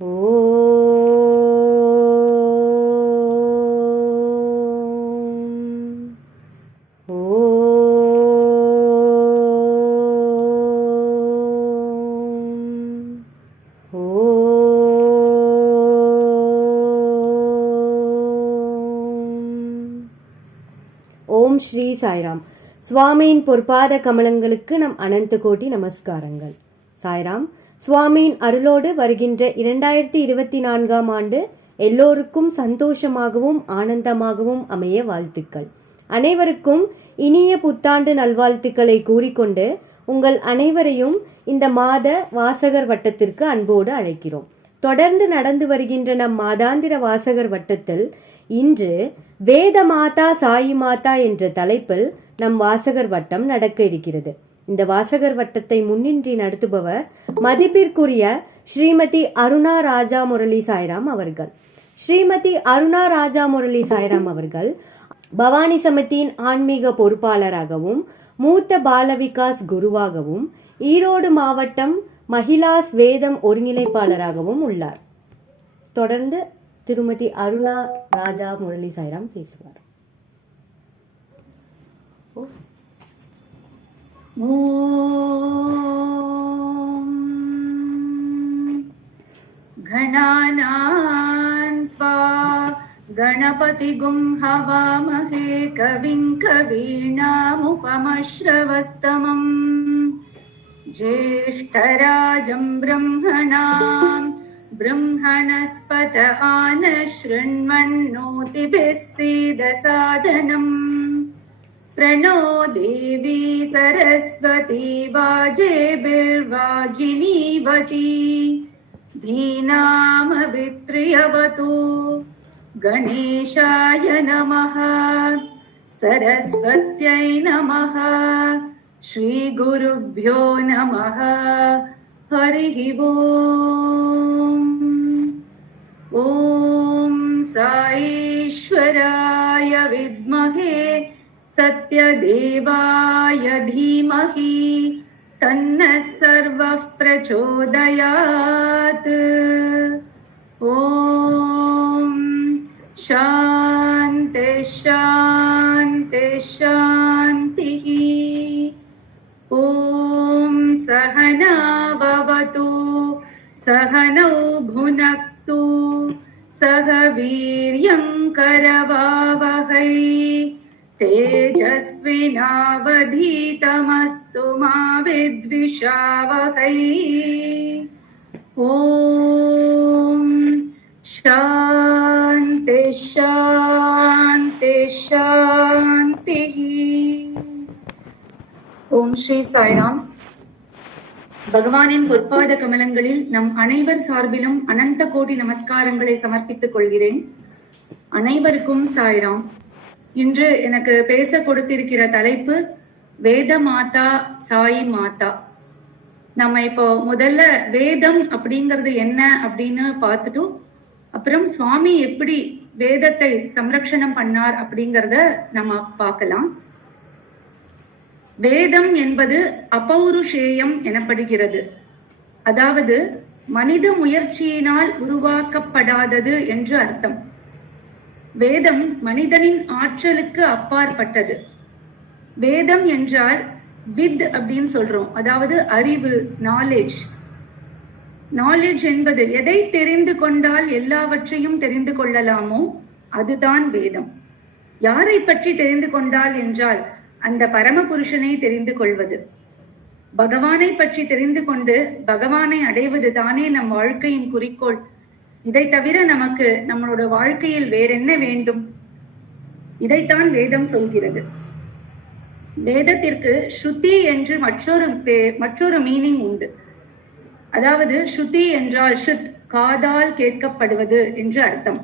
ஓம் ஸ்ரீ சாய்ராம். சுவாமியின் பொற்பாத கமலங்களுக்கு நம் அனந்த கோட்டி நமஸ்காரங்கள். சாய்ராம். சுவாமியின் அருளோடு வருகின்ற 2024ஆம் ஆண்டு எல்லோருக்கும் சந்தோஷமாகவும் ஆனந்தமாகவும் அமைய வாழ்த்துக்கள். அனைவருக்கும் இனிய புத்தாண்டு நல்வாழ்த்துக்களை கூறிக்கொண்டு உங்கள் அனைவரையும் இந்த மாத வாசகர் வட்டத்திற்கு அன்போடு அழைக்கிறோம். தொடர்ந்து நடந்து வருகின்ற நம் மாதாந்திர வாசகர் வட்டத்தில் இன்று வேத மாதா சாயி மாதா என்ற தலைப்பில் நம் வாசகர் வட்டம் நடக்க இருக்கிறது. இந்த வாசகர் வட்டத்தை முன்னின்றி நடத்துபவர் மதிப்பிற்குரிய ஸ்ரீமதி அருணா ராஜா முரளி சாய்ராம் அவர்கள். ஸ்ரீமதி அருணா ராஜா முரளி சாய்ராம் அவர்கள் பவானி சமிதியின் ஆன்மீக பொறுப்பாளராகவும் மூத்த பாலவிகாஸ் குருவாகவும் ஈரோடு மாவட்டம் மகிழாஸ் வேதம் ஒருங்கிணைப்பாளராகவும் உள்ளார். தொடர்ந்து திருமதி அருணா ராஜா முரளி சாய்ராம் பேசுவார். गणानान्त्वा गणपतिगुं हवामहे कविं कवीनामुपमश्रवस्तमम् ज्येष्ठराजं ब्रह्मणां ब्रह्मणस्पत आनशृण्वन्नोतिभिः सीदसादनम् प्रणो देवी सरस्वती वाजेभिर्वाजिनीवती धीनामभित्र्यवतु गणेशाय नमः सरस्वत्यै नमः श्रीगुरुभ्यो नमः हरिः ओम्. ॐ साईश्वराय विद्महे सत्यदेवाय धीमहि तन्नः सर्वः प्रचोदयात्. ॐ शान्ति शान्ति शान्तिः. ॐ सहना भवतु सहनौ भुनक्तु सह वीर्यं करवावहै तेजस्विनावधीतमस्तु मा विद्विषावहै. ॐ शान्ति शान्ति शान्तिः. ஓம் ஸ்ரீ சாய்ராம். பகவானின் பொற்பாத கமலங்களில் நம் அனைவர் சார்பிலும் அனந்த கோடி நமஸ்காரங்களை சமர்ப்பித்துக் கொள்கிறேன். அனைவருக்கும் சாய்ராம். இன்று எனக்கு பேச கொடுத்திருக்கிற தலைப்பு வேத மாதா சாயி மாதா. நம்ம இப்போ முதல்ல வேதம் அப்படிங்கிறது என்ன அப்படின்னு பார்த்துட்டு அப்புறம் சுவாமி எப்படி வேதத்தை சம்ரக்ஷணம் பண்ணார் அப்படிங்கறத நம்ம பார்க்கலாம். வேதம் என்பது அபௌருஷேயம் எனப்படுகிறது. அதாவது மனித முயற்சியினால் உருவாக்கப்படாதது என்று அர்த்தம். வேதம் மனிதனின் ஆற்றலுக்கு அப்பாற்பட்டது. வேதம் என்றால் வித் அப்படின்னு சொல்றோம், அதாவது அறிவு, நாலேஜ். நாலேஜ் என்பது எதை தெரிந்து கொண்டால் எல்லாவற்றையும் தெரிந்து கொள்ளலாமோ அதுதான் வேதம். யாரை பற்றி தெரிந்து கொண்டால் என்றால் அந்த பரமபுருஷனை தெரிந்து கொள்வது. பகவானை பற்றி தெரிந்து கொண்டு பகவானை அடைவது தானே நம் வாழ்க்கையின் குறிக்கோள். இதை தவிர நமக்கு நம்மளோட வாழ்க்கையில் வேறென்ன வேண்டும்? இதைத்தான் வேதம் சொல்கிறது. வேதத்திற்கு ஸ்ருதி என்று மற்றொரு மீனிங் உண்டு. அதாவது ஸ்ருதி என்றால் ஷுத், காதால் கேட்கப்படுவது என்று அர்த்தம்.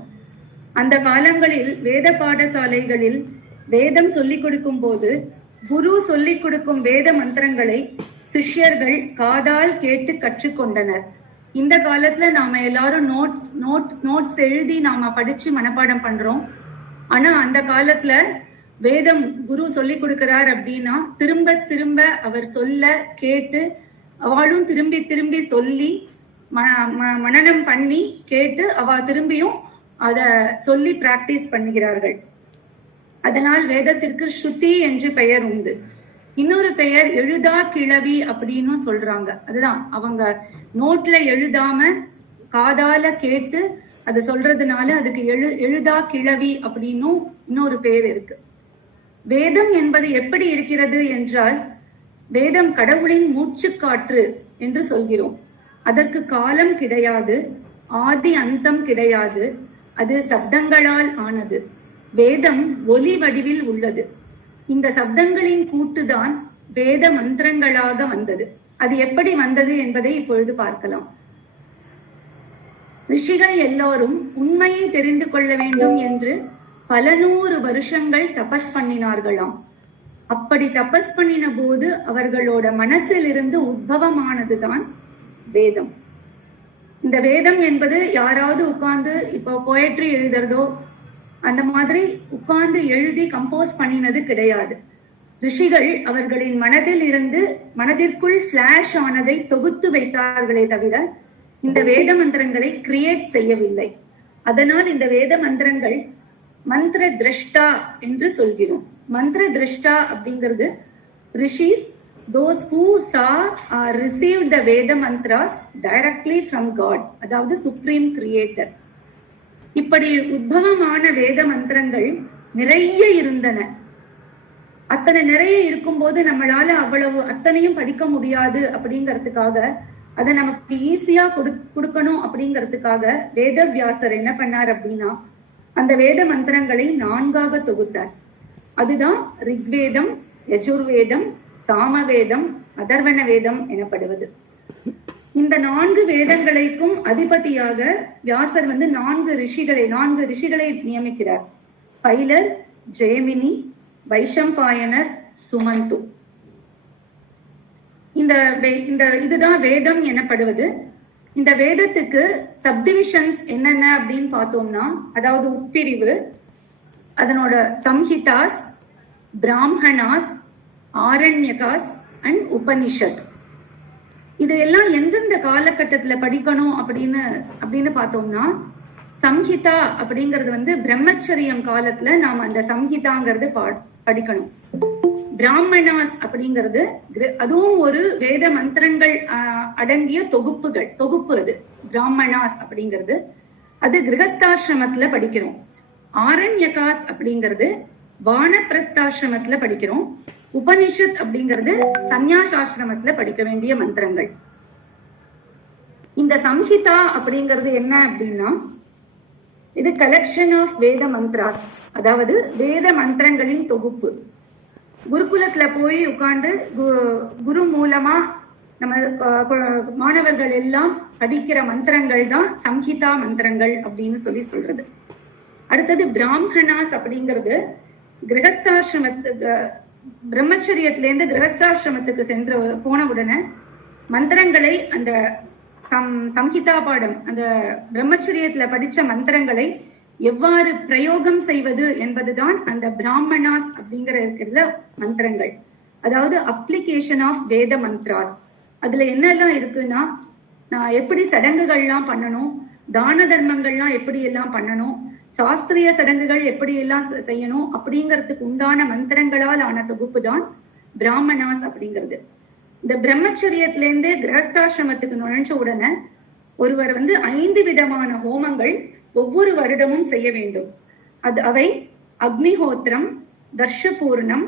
அந்த காலங்களில் வேத பாடசாலைகளில் வேதம் சொல்லிக் கொடுக்கும் போது குரு சொல்லிக் கொடுக்கும் வேத மந்திரங்களை சிஷ்யர்கள் காதால் கேட்டு கற்றுக்கொண்டனர். இந்த காலத்துல நாம எல்லாரும் நோட்ஸ் எழுதி நாம படிச்சு மனப்பாடம் பண்றோம். ஆனா அந்த காலத்துல வேதம் குரு சொல்லி கொடுக்கிறார் அப்படின்னா திரும்ப திரும்ப அவர் சொல்ல கேட்டு அவளும் திரும்பி திரும்பி சொல்லி மனனம் பண்ணி கேட்டு அவ திரும்பியும் அத சொல்லி பிராக்டிஸ் பண்ணுகிறார்கள். அதனால் வேதத்திற்கு ஸ்ருதி என்று பெயர் உண்டு. இன்னொரு பெயர் எழுதா கிழவி அப்படின்னு சொல்றாங்க. அதுதான் அவங்க நோட்ல எழுதாம காதால கேட்டு அது சொல்றதுனால அதுக்கு எழுதா கிழவி அப்படின்னும் இன்னொரு பெயர் இருக்கு. வேதம் என்பது எப்படி இருக்கிறது என்றால், வேதம் கடவுளின் மூச்சுக்காற்று என்று சொல்கிறோம். அதற்கு காலம் கிடையாது, ஆதி அந்தம் கிடையாது. அது சப்தங்களால் ஆனது. வேதம் ஒலி வடிவில் உள்ளது. இந்த சப்தங்களின் கூட்டுதான் வேத மந்திரங்களாக வந்தது. அது எப்படி வந்தது என்பதை இப்பொழுது பார்க்கலாம். ரிஷிகள் எல்லோரும் உண்மையை தெரிந்து கொள்ள வேண்டும் என்று பல 100 வருஷங்கள் தபஸ் பண்ணினார்களாம். அப்படி தபஸ் பண்ணின போது அவர்களோட மனசில் இருந்து உத்பவமானதுதான் வேதம். இந்த வேதம் என்பது யாராவது உட்கார்ந்து இப்போ போயட்ரி எழுதுறதோ அந்த மாதிரி உட்கார்ந்து எழுதி கம்போஸ் பண்ணினது கிடையாது. ரிஷிகள் அவர்களின் மனதிற்குள் பிளாஷ் ஆனதை தொகுத்து வைத்தார்களே தவிர இந்த வேத மந்திரங்களை கிரியேட் செய்யவில்லை. அதனால் இந்த வேத மந்திரங்கள் மந்திர திரஷ்டா என்று சொல்கிறோம். மந்திர திரஷ்டா அப்படிங்கிறது rishis, those who saw or received the Veda mantras directly from God, அதாவது சுப்ரீம் கிரியேட்டர். இப்படி உத்பவமான வேத மந்திரங்கள் நிறைய இருந்தன. அத்தனை நிறைய இருக்கும்போது நம்மளால அவ்வளவு அத்தனையும் படிக்க முடியாது அப்படிங்கிறதுக்காக, அதை நமக்கு ஈஸியா கொடுக்கணும் அப்படிங்கிறதுக்காக வேதவியாசர் என்ன பண்ணார் அப்படின்னா, அந்த வேத மந்திரங்களை 4ஆக தொகுத்தார். அதுதான் ரிக்வேதம், யஜுர்வேதம், சாமவேதம், அதர்வண வேதம் எனப்படுவது. இந்த 4 வேதங்களுக்கும் அதிபதியாக வியாசர் 4 ரிஷிகளை நியமிக்கிறார். பைலர், ஜெயமினி, வைஷம்பாயனர், சுமந்து. இதுதான் வேதம் எனப்படுவது. இந்த வேதத்துக்கு சப்டிவிஷன்ஸ் என்னென்ன அப்படின்னு பார்த்தோம்னா, அதாவது உட்பிரிவு, அதனோட சம்ஹிதாஸ், பிராமணாஸ், ஆரண்யகாஸ் அண்ட் உபனிஷத். இதெல்லாம் எந்தெந்த காலகட்டத்துல படிக்கணும் அப்படின்னு பார்த்தோம்னா, சம்ஹிதா அப்படிங்கிறது பிரம்மச்சரியம் காலத்துல நாம அந்த சம்ஹிதாங்கிறது படிக்கணும். பிராமணாஸ் அப்படிங்கிறது அதுவும் ஒரு வேத மந்திரங்கள் அடங்கிய தொகுப்பு. அது பிராமணாஸ் அப்படிங்கிறது அது கிரகஸ்தாசிரமத்துல படிக்கிறோம். ஆரண்யகாஸ் அப்படிங்கிறது வானப்பிரஸ்தாசிரமத்துல படிக்கிறோம். உபனிஷத் அப்படிங்கிறது சந்நியாசாசிரமத்துல படிக்க வேண்டிய மந்திரங்கள். இந்த சம்ஹிதா அப்படிங்கிறது என்ன அப்படின்னா, இது கலெக்ஷன் ஆஃப் வேத மந்த்ராஸ், அதாவது வேத மந்திரங்களின் தொகுப்பு. குருகுலத்துல போய் உட்கார்ந்து குரு மூலமா நம்ம மாணவர்கள் எல்லாம் படிக்கிற மந்திரங்கள் தான் சம்ஹிதா மந்திரங்கள் அப்படின்னு சொல்றது. அடுத்தது பிராமணாஸ் அப்படிங்கிறது கிரகஸ்தாசிரமத்துக்கு, பிரம்மச்சரியத்திலேருந்து கிரகஸ்தாசிரமத்துக்கு போன உடனே மந்திரங்களை, அந்த சம்ஹிதா பாடம், அந்த பிரம்மச்சரியத்துல படிச்ச மந்திரங்களை எவ்வாறு பிரயோகம் செய்வது என்பதுதான் அந்த பிராமணாஸ் அப்படிங்கிற இருக்கிற மந்திரங்கள். அதாவது அப்ளிகேஷன் ஆஃப் வேத மந்த்ராஸ். அதுல என்னெல்லாம் இருக்குன்னா, நான் எப்படி சடங்குகள்லாம் பண்ணணும், தான தர்மங்கள்லாம் எப்படி எல்லாம் பண்ணணும், சாஸ்திரிய சடங்குகள் எப்படி எல்லாம் செய்யணும் அப்படிங்கிறதுக்கு உண்டான மந்திரங்களால் ஆன தொகுப்பு தான் பிராமணாஸ் அப்படிங்கிறது. இந்த பிரம்மச்சரியத்திலேருந்து கிரகஸ்தாசிரமத்துக்கு நுழைஞ்ச உடனே ஒருவர் 5 விதமான ஹோமங்கள் ஒவ்வொரு வருடமும் செய்ய வேண்டும். அவை அக்னிஹோத்திரம், தர்ஷபூர்ணம்,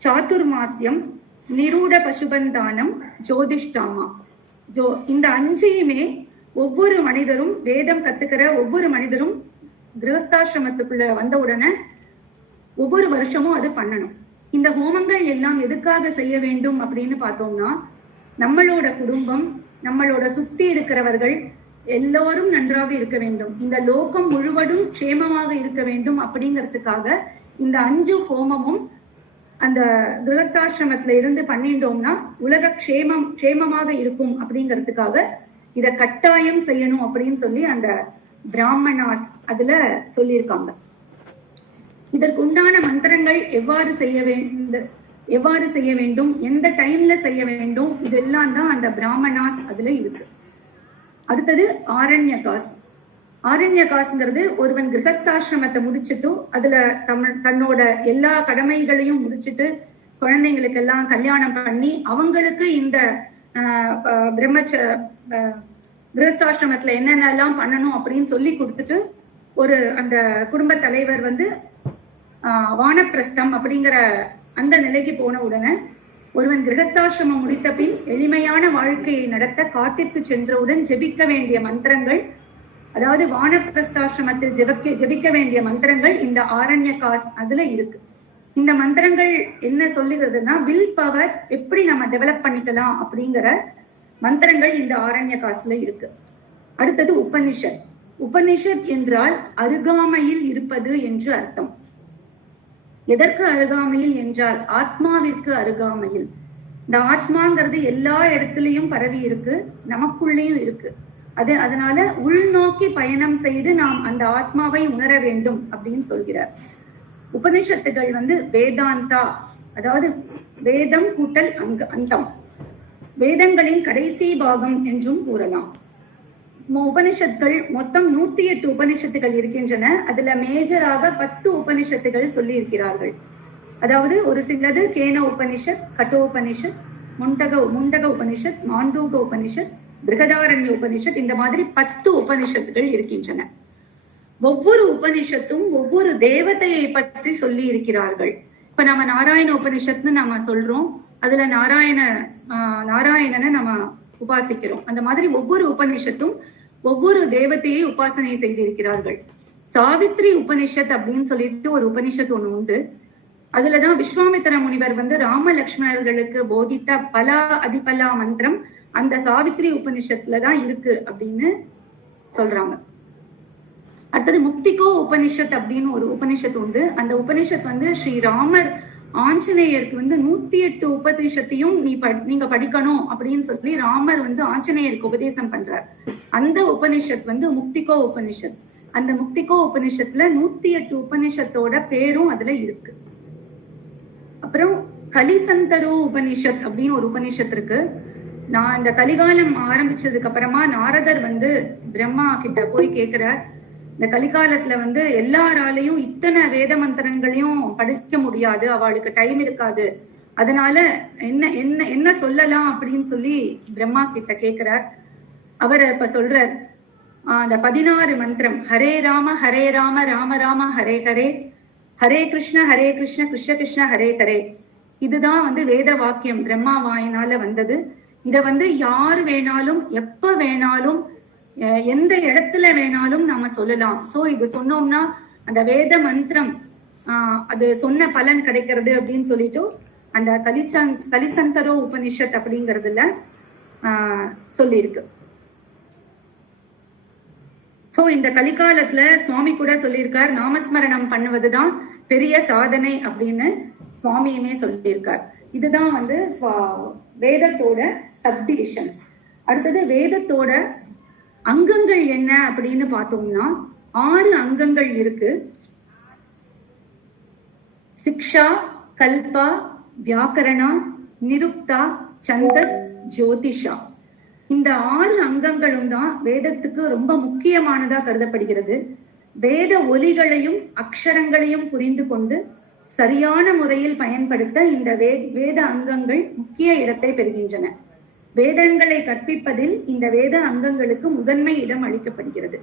சாதுர்மாசியம், நிரூட பசுபந்தானம், ஜோதிஷ்டாமா. இந்த 5ஐயுமே ஒவ்வொரு மனிதரும், வேதம் கத்துக்கிற ஒவ்வொரு மனிதரும் கிரகஸ்தாசிரமத்துக்குள்ள வந்த உடனே ஒவ்வொரு வருஷமும் அது பண்ணணும். இந்த ஹோமங்கள் எல்லாம் எதுக்காக செய்ய வேண்டும் அப்படின்னு பார்த்தோம்னா, நம்மளோட குடும்பம், நம்மளோட சுத்தி இருக்கிறவர்கள் எல்லோரும் நன்றாக இருக்க வேண்டும், இந்த லோகம் முழுவதும் க்ஷேமமாக இருக்க வேண்டும் அப்படிங்கிறதுக்காக இந்த 5 ஹோமமும் அந்த கிரகஸ்தாசிரமத்துல இருந்து பண்ணிட்டோம்னா உலக க்ஷேமமாக இருக்கும் அப்படிங்கிறதுக்காக இத கட்டாயம் செய்யணும் அப்படின்னு சொல்லி அந்த பிராமணாஸ் அதுல சொல்லியிருக்காங்க. இதற்கு உண்டான மந்திரங்கள் எவ்வாறு செய்ய வேண்டும், எந்த டைம்ல செய்ய வேண்டும், இதெல்லாம் தான் அந்த பிராமணாஸ் அதுல இருக்கு. அடுத்தது ஆரண்யகாஸ். ஆரண்யகாஸ்ங்கிறது ஒருவன் கிரகஸ்தாசிரமத்தை முடிச்சுட்டு அதுல தன்னோட எல்லா கடமைகளையும் முடிச்சுட்டு குழந்தைங்களுக்கு எல்லாம் கல்யாணம் பண்ணி அவங்களுக்கு இந்த கிரகஸ்தாசிரமத்துல என்னென்னலாம் பண்ணணும் அப்படின்னு சொல்லி கொடுத்துட்டு ஒரு அந்த குடும்ப தலைவர் வந்து வானப்பிரஸ்தம் அப்படிங்கிற அந்த நிலைக்கு போன உடனே ஒருவன் கிரகஸ்தாசிரமம் முடித்த பின் எளிமையான வாழ்க்கையை நடத்த காட்டிற்கு சென்றவுடன் ஜெபிக்க வேண்டிய மந்திரங்கள், அதாவது வானப்பிரஸ்தாசிரமத்தில் ஜெபிக்க வேண்டிய மந்திரங்கள் இந்த ஆரண்யகாஸ் அதுல இருக்கு. இந்த மந்திரங்கள் என்ன சொல்லுகிறதுனா வில் பவர் எப்படி நம்ம டெவலப் பண்ணிக்கலாம் அப்படிங்கிற மந்திரங்கள் இந்த ஆரண்யகாஸ்ல இருக்கு. அடுத்தது உபனிஷத். உபனிஷத் என்றால் அருகாமையில் இருப்பது என்று அர்த்தம். எதற்கு அருகாமையில் என்றால் ஆத்மாவிற்கு அருகாமையில். இந்த ஆத்மாங்கிறது எல்லா இடத்துலயும் பரவி இருக்கு, நமக்குள்ளேயும் இருக்கு. அதனால உள்நோக்கி பயணம் செய்து நாம் அந்த ஆத்மாவை உணர வேண்டும் அப்படின்னு சொல்கிறார். உபனிஷத்துகள் வந்து வேதாந்தா, அதாவது வேதம் கூட்டல் அந்தம், வேதங்களின் கடைசி பாகம் என்றும் கூறலாம். உபனிஷத்துகள் மொத்தம் 108 உபனிஷத்துகள் இருக்கின்றன. அதுல மேஜராக 10 உபனிஷத்துகள் சொல்லி இருக்கிறார்கள். அதாவது ஒரு சிலது கேன உபனிஷத், கட்டோபனிஷத், முண்டக உபனிஷத், மாண்டூக உபனிஷத், பிருகதாரண்ய உபனிஷத், இந்த மாதிரி 10 உபனிஷத்துகள் இருக்கின்றன. ஒவ்வொரு உபனிஷத்தும் ஒவ்வொரு தேவதையை பற்றி சொல்லி இருக்கிறார்கள். இப்ப நம்ம நாராயண உபனிஷத்னு நம்ம சொல்றோம், அதுல நாராயணனை நம்ம உபாசிக்கிறோம். அந்த மாதிரி ஒவ்வொரு உபனிஷத்தும் ஒவ்வொரு தேவதையை உபாசனை செய்திருக்கிறார்கள். சாவித்ரி உபனிஷத் அப்படின்னு சொல்லிட்டு ஒரு உபனிஷத் ஒண்ணு உண்டு. அதுலதான் விஸ்வாமித்திர முனிவர் வந்து ராம லக்ஷ்மணர்களுக்கு போதித்த பலா அதிபலா மந்திரம் அந்த சாவித்ரி உபனிஷத்துலதான் இருக்கு அப்படின்னு சொல்றாங்க. அடுத்தது முக்திகோ உபனிஷத் அப்படின்னு ஒரு உபனிஷத் உண்டு. அந்த உபனிஷத் வந்து ஸ்ரீராமர் ஆஞ்சநேயருக்கு வந்து 108 உபதேசத்தையும் நீங்க படிக்கணும் அப்படின்னு சொல்லி ராமர் வந்து ஆஞ்சநேயருக்கு உபதேசம் பண்றார். அந்த உபனிஷத் வந்து முக்திகோ உபனிஷத். அந்த முக்திகோ உபனிஷத்துல 108 உபனிஷத்தோட பேரும் அதுல இருக்கு. அப்புறம் கலிசந்தரோ உபனிஷத் அப்படின்னு ஒரு உபனிஷத் இருக்கு. நான் இந்த கலிகாலம் ஆரம்பிச்சதுக்கு அப்புறமா நாரதர் வந்து பிரம்மா கிட்ட போய் கேட்கிறார், இந்த கலிகாலத்துல வந்து எல்லாராலையும் இத்தனை வேத மந்திரங்களையும் படிக்க முடியாது, அவளுக்கு டைம் இருக்காது, அதனால என்ன என்ன என்ன சொல்லலாம் அப்படின்னு சொல்லி பிரம்மா கிட்ட கேட்கிறார். அவர் இப்ப சொல்றார், அந்த 16 மந்திரம் ஹரே ராம ராம ராம ஹரே ஹரே, ஹரே கிருஷ்ண கிருஷ்ண கிருஷ்ண ஹரே ஹரே. இதுதான் வந்து வேத வாக்கியம் பிரம்மா வாயினால வந்தது. இத வந்து யார் வேணாலும் எப்ப வேணாலும் எந்த இடத்துல வேணாலும் நாம சொல்லலாம். சோ இது சொன்னோம்னா அந்த வேத மந்திரம் அது சொன்ன பலன் கிடைக்கிறது அப்படின்னு சொல்லிட்டு அந்த கலிசந்தரோ உபனிஷத் அப்படிங்கறதுல சொல்லியிருக்கு. சோ இந்த கலிகாலத்துல சுவாமி கூட சொல்லியிருக்கார், நாமஸ்மரணம் பண்ணுவதுதான் பெரிய சாதனை அப்படின்னு சுவாமியுமே சொல்லியிருக்கார். இதுதான் வந்து வேதத்தோட சப்டிவிஷன்ஸ். அடுத்தது வேதத்தோட அங்கங்கள் என்ன அப்படின்னு பார்த்தோம்னா 6 அங்கங்கள் இருக்கு. சிக்ஷா, கல்பா, வியாக்கரணா, நிருக்தா, சந்தஸ், ஜோதிஷா. இந்த 6 அங்கங்களும் தான் வேதத்துக்கு ரொம்ப முக்கியமானதா கருதப்படுகிறது. வேத ஒலிகளையும் அக்ஷரங்களையும் புரிந்து கொண்டு சரியான முறையில் பயன்படுத்த இந்த வேத அங்கங்கள் முக்கிய இடத்தை பெறுகின்றன. வேதங்களை கற்பிப்பதில் இந்த வேத அங்கங்களுக்கு முதன்மை இடம் அளிக்கப்படுகிறது.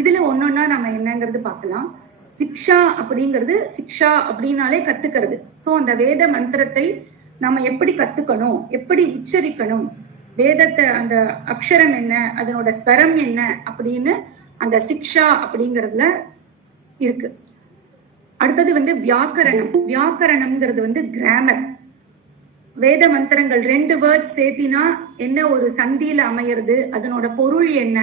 இதுல ஒன்னொன்னா நம்ம என்னங்கிறது பார்க்கலாம். சிக்ஷா அப்படிங்கிறது, சிக்ஷா அப்படின்னாலே கத்துக்கிறது. சோ அந்த வேத மந்திரத்தை நம்ம எப்படி கத்துக்கணும், எப்படி உச்சரிக்கணும், வேதத்தை அந்த அக்ஷரம் என்ன, அதனோட ஸ்வரம் என்ன அப்படின்னு அந்த சிக்ஷா அப்படிங்கிறதுல இருக்கு. அடுத்தது வந்து வியாக்கரணம். வியாக்கரணம்ங்கிறது வந்து கிராமர். வேத மந்திரங்கள் 2 வேர்ட்ஸ் சேர்த்தினா என்ன ஒரு சந்தியில அமையிறது, அதனோட பொருள் என்ன,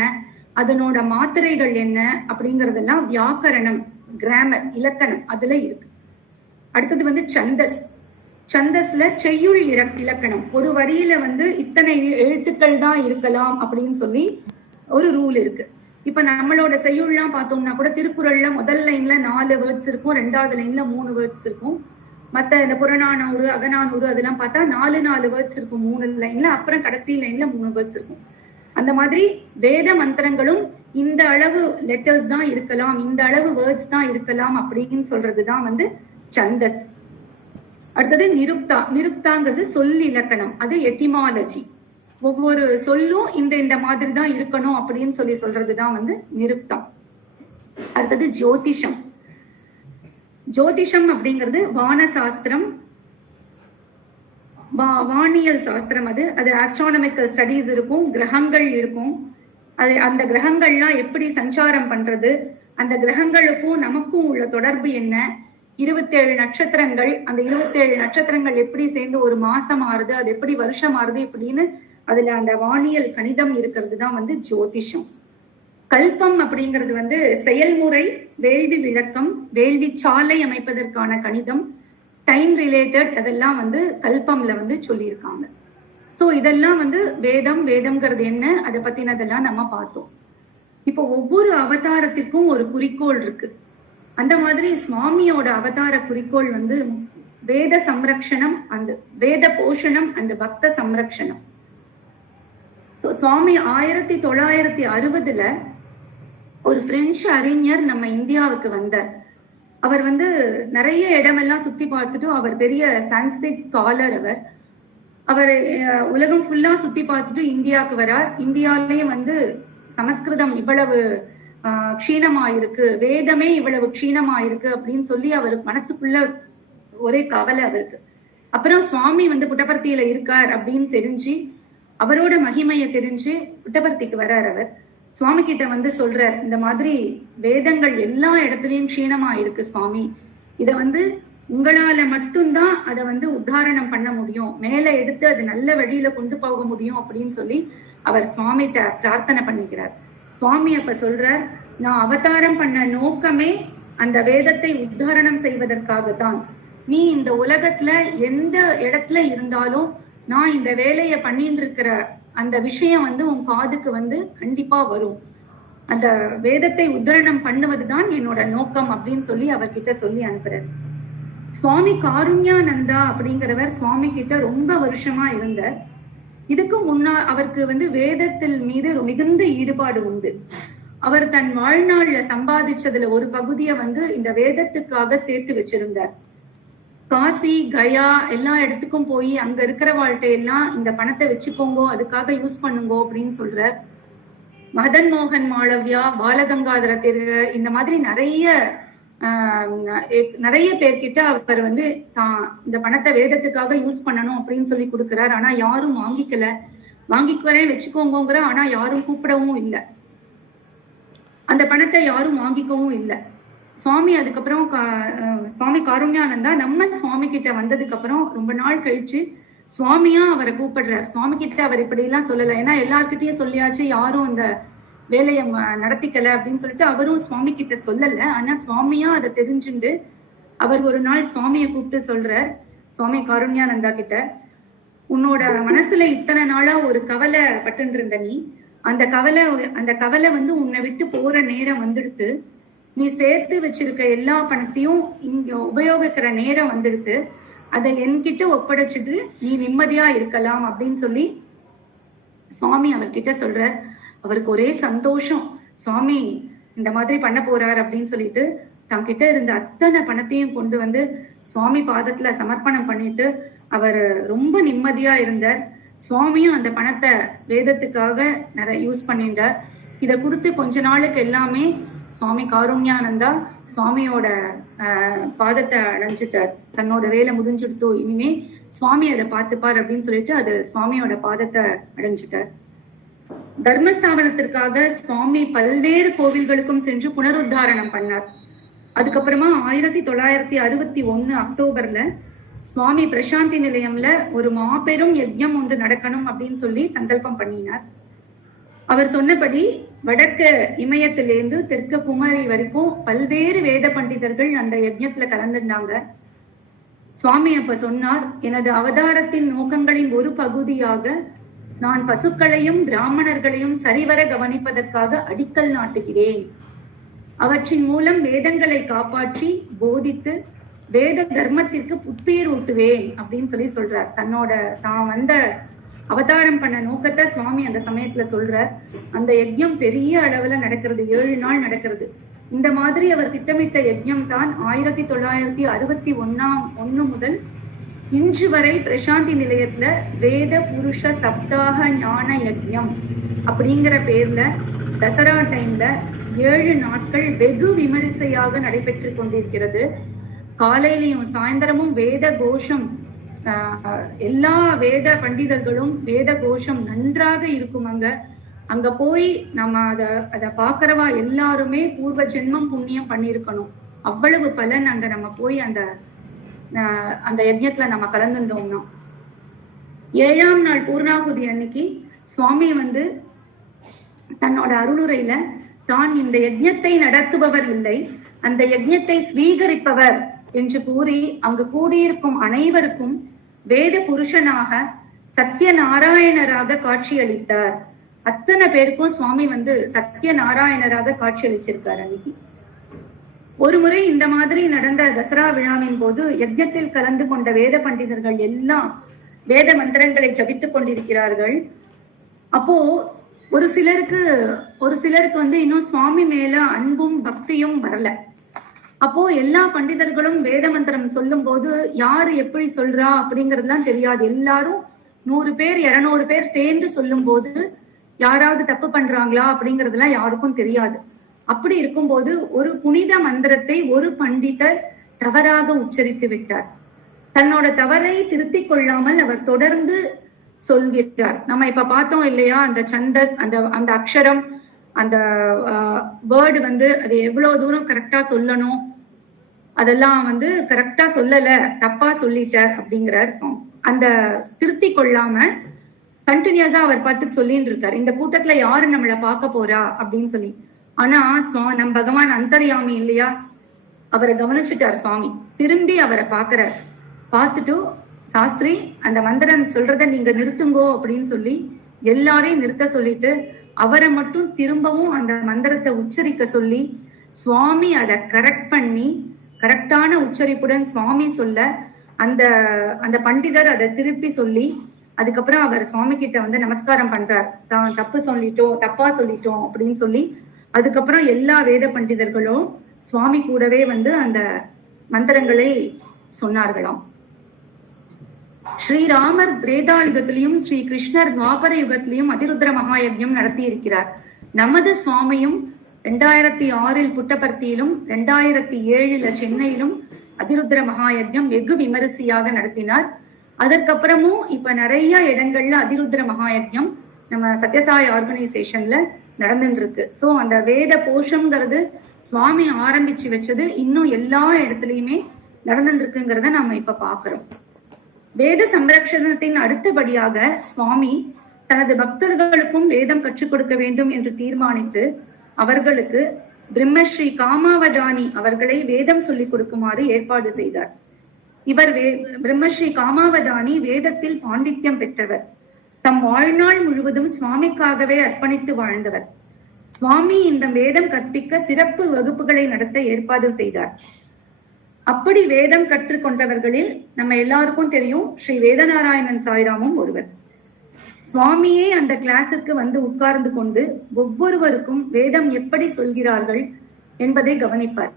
அதனோட மாத்திரைகள் என்ன அப்படிங்கறதெல்லாம் வியாக்கரணம், கிராமர், இலக்கணம் அதுல இருக்கு. அடுத்தது வந்து சந்தஸ். சந்தஸ்ல செய்யுள் இலக்கணம். ஒரு வரியில வந்து இத்தனை எழுத்துக்கள் தான் இருக்கலாம் அப்படின்னு சொல்லி ஒரு ரூல் இருக்கு. இப்ப நம்மளோட செய்யுள்லாம் பார்த்தோம்னா கூட திருக்குறள்ல முதல் லைன்ல 4 வேர்ட்ஸ் இருக்கும், 2வது லைன்ல 3 வேர்ட்ஸ் இருக்கும். மத்த இந்த புறநானூறு, அகநானூறு அதெல்லாம் பார்த்தா 4 வேர்ட்ஸ் இருக்கும் 3 லைன்ல, அப்புறம் கடைசி லைன்ல 3 வேர்ட்ஸ் இருக்கும். அந்த மாதிரி வேத மந்திரங்களும் இந்த அளவு லெட்டர்ஸ் தான் இருக்கலாம், இந்த அளவு வேர்ட்ஸ் தான் இருக்கலாம் அப்படின்னு சொல்றதுதான் வந்து சந்தஸ். அடுத்தது நிருக்தா. நிருக்தாங்கிறது சொல் இலக்கணம், அது எட்டிமாலஜி. ஒவ்வொரு சொல்லும் இந்த மாதிரி தான் இருக்கணும் அப்படின்னு சொல்றதுதான் வந்து நிருக்தா. அடுத்தது ஜோதிஷம். ஜோதிஷம் அப்படிங்கிறது வானசாஸ்திரம், வானியல் சாஸ்திரம். அது ஆஸ்ட்ரானமிக்கல் ஸ்டடீஸ் இருக்கும், கிரகங்கள் இருக்கும். அது அந்த கிரகங்கள்லாம் எப்படி சஞ்சாரம் பண்றது, அந்த கிரகங்களுக்கும் நமக்கும் உள்ள தொடர்பு என்ன, 27 நட்சத்திரங்கள், அந்த 27 நட்சத்திரங்கள் எப்படி சேர்ந்து ஒரு மாசம் ஆறுது, அது எப்படி வருஷம் ஆறுது இப்படின்னு அதுல அந்த வானியல் கணிதம் இருக்கிறது தான் வந்து ஜோதிஷம். கல்பம் அப்படிங்கிறது வந்து செயல்முறை, வேள்வி விளக்கம், வேள்வி சாலை அமைப்பதற்கான கணிதம், டைம் ரிலேட்டட், அதெல்லாம் வந்து கல்பம்ல வந்து சொல்லியிருக்காங்க. சோ இதெல்லாம் வந்து வேதம்ங்கிறது என்ன, அதை பத்தினதெல்லாம் நம்ம பார்த்தோம். இப்போ ஒவ்வொரு அவதாரத்திற்கும் ஒரு குறிக்கோள் இருக்கு. அந்த மாதிரி சுவாமியோட அவதார குறிக்கோள் வந்து வேத சம்ரக்ஷணம், அந்த வேத போஷணம் அண்ட் பக்த சம்ரக்ஷணம். சுவாமி 1960 ஒரு பிரெஞ்சு அறிஞர் நம்ம இந்தியாவுக்கு வந்தார். அவர் வந்து நிறைய இடமெல்லாம் சுத்தி பார்த்துட்டு, அவர் பெரிய சான்ஸ்கிரிட் ஸ்காலர். அவர் உலகம் ஃபுல்லா சுத்தி பார்த்துட்டு இந்தியாவுக்கு வரார். இந்தியாவிலேயே வந்து சமஸ்கிருதம் இவ்வளவு க்ஷீணமாயிருக்கு, வேதமே இவ்வளவு க்ஷீணமாயிருக்கு அப்படின்னு சொல்லி அவர் மனசுக்குள்ள ஒரே கவலை அவருக்கு. அப்புறம் சுவாமி வந்து புட்டபர்த்தியில இருக்கார் அப்படின்னு தெரிஞ்சு, அவரோட மகிமையை தெரிஞ்சு புட்டபர்த்திக்கு வர்றார். அவர் சுவாமி கிட்ட வந்து சொல்றார், இந்த மாதிரி வேதங்கள் எல்லா இடத்துலயும் க்ஷீணமா இருக்கு சுவாமி, இத வந்து உங்களால மட்டும்தான் அதை வந்து உத்தாரணம் பண்ண முடியும், மேல எடுத்து அது நல்ல வழியில கொண்டு போக முடியும் அப்படின்னு சொல்லி அவர் சுவாமிகிட்ட பிரார்த்தனை பண்ணிக்கிறார். சுவாமி அப்ப சொல்றார், நான் அவதாரம் பண்ண நோக்கமே அந்த வேதத்தை உத்தாரணம் செய்வதற்காகத்தான். நீ இந்த உலகத்துல எந்த இடத்துல இருந்தாலும் நான் இந்த வேலையை பண்ணிட்டு இருக்கிற அந்த விஷயம் வந்து உன் காதுக்கு வந்து கண்டிப்பா வரும். அந்த வேதத்தை உத்தரணம் பண்ணுவதுதான் என்னோட நோக்கம் அப்படின்னு சொல்லி அவர்கிட்ட சொல்லி அனுப்புறார். சுவாமி காருண்யானந்தா அப்படிங்கிறவர் சுவாமி கிட்ட ரொம்ப வருஷமா இருந்தார். இதுக்கு அவருக்கு வந்து வேதத்தில் மீது மிகுந்த ஈடுபாடு உண்டு. அவர் தன் வாழ்நாள்ல சம்பாதிச்சதுல ஒரு பகுதியை வந்து இந்த வேதத்துக்காக சேர்த்து வச்சிருந்தார். காசி, கயா எல்லா இடத்துக்கும் போய் அங்க இருக்கிற வாழ்க்கை எல்லாம் இந்த பணத்தை வச்சுக்கோங்கோ, அதுக்காக யூஸ் பண்ணுங்கோ அப்படின்னு சொல்றார். மதன் மோகன் மாளவியா, பாலகங்காதர திலகர், இந்த மாதிரி நிறைய பேர்கிட்ட அவர் வந்து இந்த பணத்தை வேதத்துக்காக யூஸ் பண்ணணும் அப்படின்னு சொல்லி கொடுக்கிறார். ஆனா யாரும் வாங்கிக்கல. வாங்கிக்கிறேன் வச்சுக்கோங்கிற, ஆனா யாரும் கூப்பிடவும் இல்லை. அந்த பணத்தை யாரும் வாங்கிக்கவும் இல்லை. சுவாமி அதுக்கப்புறம் சுவாமி காருண்யானந்தா நம்ம சுவாமி கிட்ட வந்ததுக்கு அப்புறம் ரொம்ப நாள் கழிச்சு சுவாமியா அவரை கூப்பிடுறார். சுவாமி கிட்ட அவர் இப்படி எல்லாம் சொல்லல, ஏன்னா எல்லார்கிட்டயும் சொல்லியாச்சு, யாரும் அந்த வேலையை நடத்திக்கல அப்படின்னு சொல்லிட்டு அவரும் சுவாமி கிட்ட சொல்லல. ஆனா சுவாமியா அதை தெரிஞ்சுண்டு அவர் ஒரு நாள் சுவாமியை கூப்பிட்டு சொல்றார், சுவாமி காருண்யானந்தா கிட்ட, உன்னோட மனசுல இத்தனை நாளா ஒரு கவலை பட்டு இருந்த நீ, அந்த கவலை வந்து உன்னை விட்டு போற நேரம் வந்துடுத்து. நீ சேர்த்து வச்சிருக்க எல்லா பணத்தையும் இங்க உபயோகிக்கிற நேரம் வந்துடுத்து. அதை என்கிட்ட ஒப்படைச்சிட்டு நீ நிம்மதியா இருக்கலாம் அப்படின்னு சொல்லி சுவாமி அவர்கிட்ட சொல்றார். அவருக்கு ஒரே சந்தோஷம், சுவாமி இந்த மாதிரி பண்ண போறார் அப்படின்னு சொல்லிட்டு தான் கிட்ட இருந்த அத்தனை பணத்தையும் கொண்டு வந்து சுவாமி பாதத்துல சமர்ப்பணம் பண்ணிட்டு அவர் ரொம்ப நிம்மதியா இருந்தார். சுவாமியும் அந்த பணத்தை வேதத்துக்காக நிறைய யூஸ் பண்ணிட்டார். இதை கொடுத்து கொஞ்ச நாளுக்கு எல்லாமே சுவாமி காருண்யானந்தா சுவாமியோட பாதத்தை அடைஞ்சிட்டார். தன்னோட வேலை முடிஞ்சுடுத்தோ, இனிமே சுவாமி அதை பார்த்துப்பார் அப்படின்னு சொல்லிட்டு அது சுவாமியோட பாதத்தை அடைஞ்சிட்டார். தர்மஸ்தாபனத்திற்காக சுவாமி பல்வேறு கோவில்களுக்கும் சென்று புனருத்தாரணம் பண்ணார். அதுக்கப்புறமா 1961 அக்டோபர்ல சுவாமி பிரசாந்தி நிலையம்ல ஒரு மாபெரும் யஜ்ஞம் ஒன்று நடக்கணும் அப்படின்னு சொல்லி சங்கல்பம் பண்ணினார். அவர் சொன்னபடி வடக்கு இமயத்திலேருந்து தெற்கு குமரி வரைக்கும் பல்வேறு வேத பண்டிதர்கள் அந்த யஜ்ஞத்துல கலந்துட்டாங்க. சுவாமி அப்ப சொன்னார், எனது அவதாரத்தின் நோக்கங்களின் ஒரு பகுதியாக நான் பசுக்களையும் பிராமணர்களையும் சரிவர கவனிப்பதற்காக அடிக்கல் நாட்டுகிறேன். அவற்றின் மூலம் வேதங்களை காப்பாற்றி போதித்து வேத தர்மத்திற்கு புத்துயிர் ஊட்டுவேன் அப்படின்னு சொல்லி சொல்றார். தான் வந்த அவதாரம் பண்ண நோக்கத்தை சுவாமி அந்த சமயத்துல சொல்ற. அந்த யஜ்யம் பெரிய அளவுல நடக்கிறது, 7 நாள் நடக்கிறது. இந்த மாதிரி அவர் திட்டமிட்ட யஜ்யம் தான் 1961 முதல் இன்று வரை பிரசாந்தி நிலையத்துல வேத புருஷ சப்தாக ஞான யஜ்யம் அப்படிங்கிற பேர்ல தசரா டைம்ல 7 நாட்கள் வெகு விமரிசையாக நடைபெற்று கொண்டிருக்கிறது. காலையிலையும் சாயந்தரமும் வேத கோஷம், எல்லா வேத பண்டிதர்களும் வேத கோஷம் நன்றாக இருக்கும். அங்க போய் நம்ம அத பாக்குறவா எல்லாருமே பூர்வ ஜென்மம் புண்ணியம் பண்ணிருக்கணும். அவ்வளவு பலன் அங்க நம்ம போய் அந்த யஜ்யத்துல நம்ம கலந்துட்டோம்னா. 7ஆம் நாள் பூர்ணாகுதி அன்னைக்கு சுவாமி தன்னோட அருளுரையில தான் இந்த யஜ்யத்தை நடத்துபவர் இல்லை, அந்த யஜ்யத்தை ஸ்வீகரிப்பவர் என்று கூறி அங்கு கூடியிருக்கும் அனைவருக்கும் வேத புருஷனாக சத்யநாராயணராக காட்சியளித்தார். அத்தனை பேருக்கும் சுவாமி சத்யநாராயணராக காட்சியளிச்சிருக்கார். அன்னைக்கு ஒரு முறை இந்த மாதிரி நடந்த தசரா விழாவின் போது யஜ்யத்தில் கலந்து கொண்ட வேத பண்டிதர்கள் எல்லாம் வேத மந்திரங்களை ஜபித்துக் கொண்டிருக்கிறார்கள். அப்போ ஒரு சிலருக்கு இன்னும் சுவாமி மேல அன்பும் பக்தியும் வரல. அப்போ எல்லா பண்டிதர்களும் வேத மந்திரம் சொல்லும் போது யாரு எப்படி சொல்றா அப்படிங்கறதுலாம் தெரியாது. எல்லாரும் 100 பேர் 200 பேர் சேர்ந்து சொல்லும் போது யாராவது தப்பு பண்றாங்களா அப்படிங்கறதுலாம் யாருக்கும் தெரியாது. அப்படி இருக்கும்போது ஒரு புனித மந்திரத்தை ஒரு பண்டிதர் தவறாக உச்சரித்து விட்டார். தன்னோட தவறை திருத்திக் கொள்ளாமல் அவர் தொடர்ந்து சொல்கிறார். நம்ம இப்ப பார்த்தோம் இல்லையா, அந்த சந்தஸ், அந்த அக்ஷரம், அந்த வேர்டு அது எவ்வளவு தூரம் கரெக்டா சொல்லணும், அதெல்லாம் கரெக்டா சொல்லல, தப்பா சொல்லிட்டார் அப்படிங்கிறார். அந்த திருத்தி கொள்ளாம கண்டினியூஸா அவர் பாட்டுக்கு சொல்லிட்டு இருக்காரு. இந்த கூட்டத்துல யாரு நம்மள பார்க்க போறா அப்படின்னு சொல்லி. ஆனா நம் பகவான் அந்தர்யாமி இல்லையா, அவரை கவனிச்சுட்டார் சுவாமி. திரும்பி அவரை பாக்குறார். பார்த்துட்டு, சாஸ்திரி அந்த மந்திரம் சொல்றத நீங்க நிறுத்துங்கோ அப்படின்னு சொல்லி எல்லாரையும் நிறுத்த சொல்லிட்டு அவரை மட்டும் திரும்பவும் அந்த மந்திரத்தை உச்சரிக்க சொல்லி சுவாமி அதை கரெக்ட் பண்ணி கரெக்டான உச்சரிப்புடன் சுவாமி சொல்ல அந்த பண்டிதர் அதை திருப்பி சொல்லி அதுக்கப்புறம் அவர் சுவாமி கிட்ட நமஸ்காரம் பண்றார். தான் தப்பா சொல்லிட்டோம் அப்படின்னு சொல்லி அதுக்கப்புறம் எல்லா வேத பண்டிதர்களும் சுவாமி கூடவே அந்த மந்திரங்களை சொன்னார்களாம். ஸ்ரீராமர் திரேதா யுகத்திலையும் ஸ்ரீ கிருஷ்ணர் துவாபர யுகத்திலையும் அதிருத்ர மகாயஜ்யம் நடத்தி இருக்கிறார். நமது சுவாமியும் 2006 புட்டபர்த்தியிலும் 2007 சென்னையிலும் அதிருத்ர மகாயஜ்யம் வெகு விமரிசையாக நடத்தினார். அதற்கப்புறமும் இப்ப நிறைய இடங்கள்ல அதிருத்ர மகாயஜ்யம் நம்ம சத்யசாய் ஆர்கனைசேஷன்ல நடந்துட்டு இருக்கு. சோ அந்த வேத கோஷம்ங்கிறது சுவாமி ஆரம்பிச்சு வச்சது இன்னும் எல்லா இடத்துலயுமே நடந்துட்டு இருக்குங்கிறத நம்ம இப்ப பாக்குறோம். வேத சம்ரக்ஷணத்தின் அடுத்தபடியாக சுவாமி தனது பக்தர்களுக்கும் வேதம் கற்றுக் கொடுக்க வேண்டும் என்று தீர்மானித்து அவர்களுக்கு பிரம்மஸ்ரீ காமாவதானி அவர்களை வேதம் சொல்லிக் கொடுக்குமாறு ஏற்பாடு செய்தார். இவர் பிரம்மஸ்ரீ காமாவதானி வேதத்தில் பாண்டித்யம் பெற்றவர். தம் வாழ்நாள் முழுவதும் சுவாமிக்காகவே அர்ப்பணித்து வாழ்ந்தவர். சுவாமி இந்த வேதம் கற்பிக்க சிறப்பு வகுப்புகளை நடத்த ஏற்பாடு செய்தார். அப்படி வேதம் கற்றுக்கொண்டவர்களில் நம்ம எல்லாருக்கும் தெரியும் ஸ்ரீ வேதநாராயணன் சாய்ராமும் ஒருவர். சுவாமியே அந்த கிளாஸுக்கு உட்கார்ந்து கொண்டு ஒவ்வொருவருக்கும் வேதம் எப்படி சொல்கிறார்கள் என்பதை கவனிப்பார்.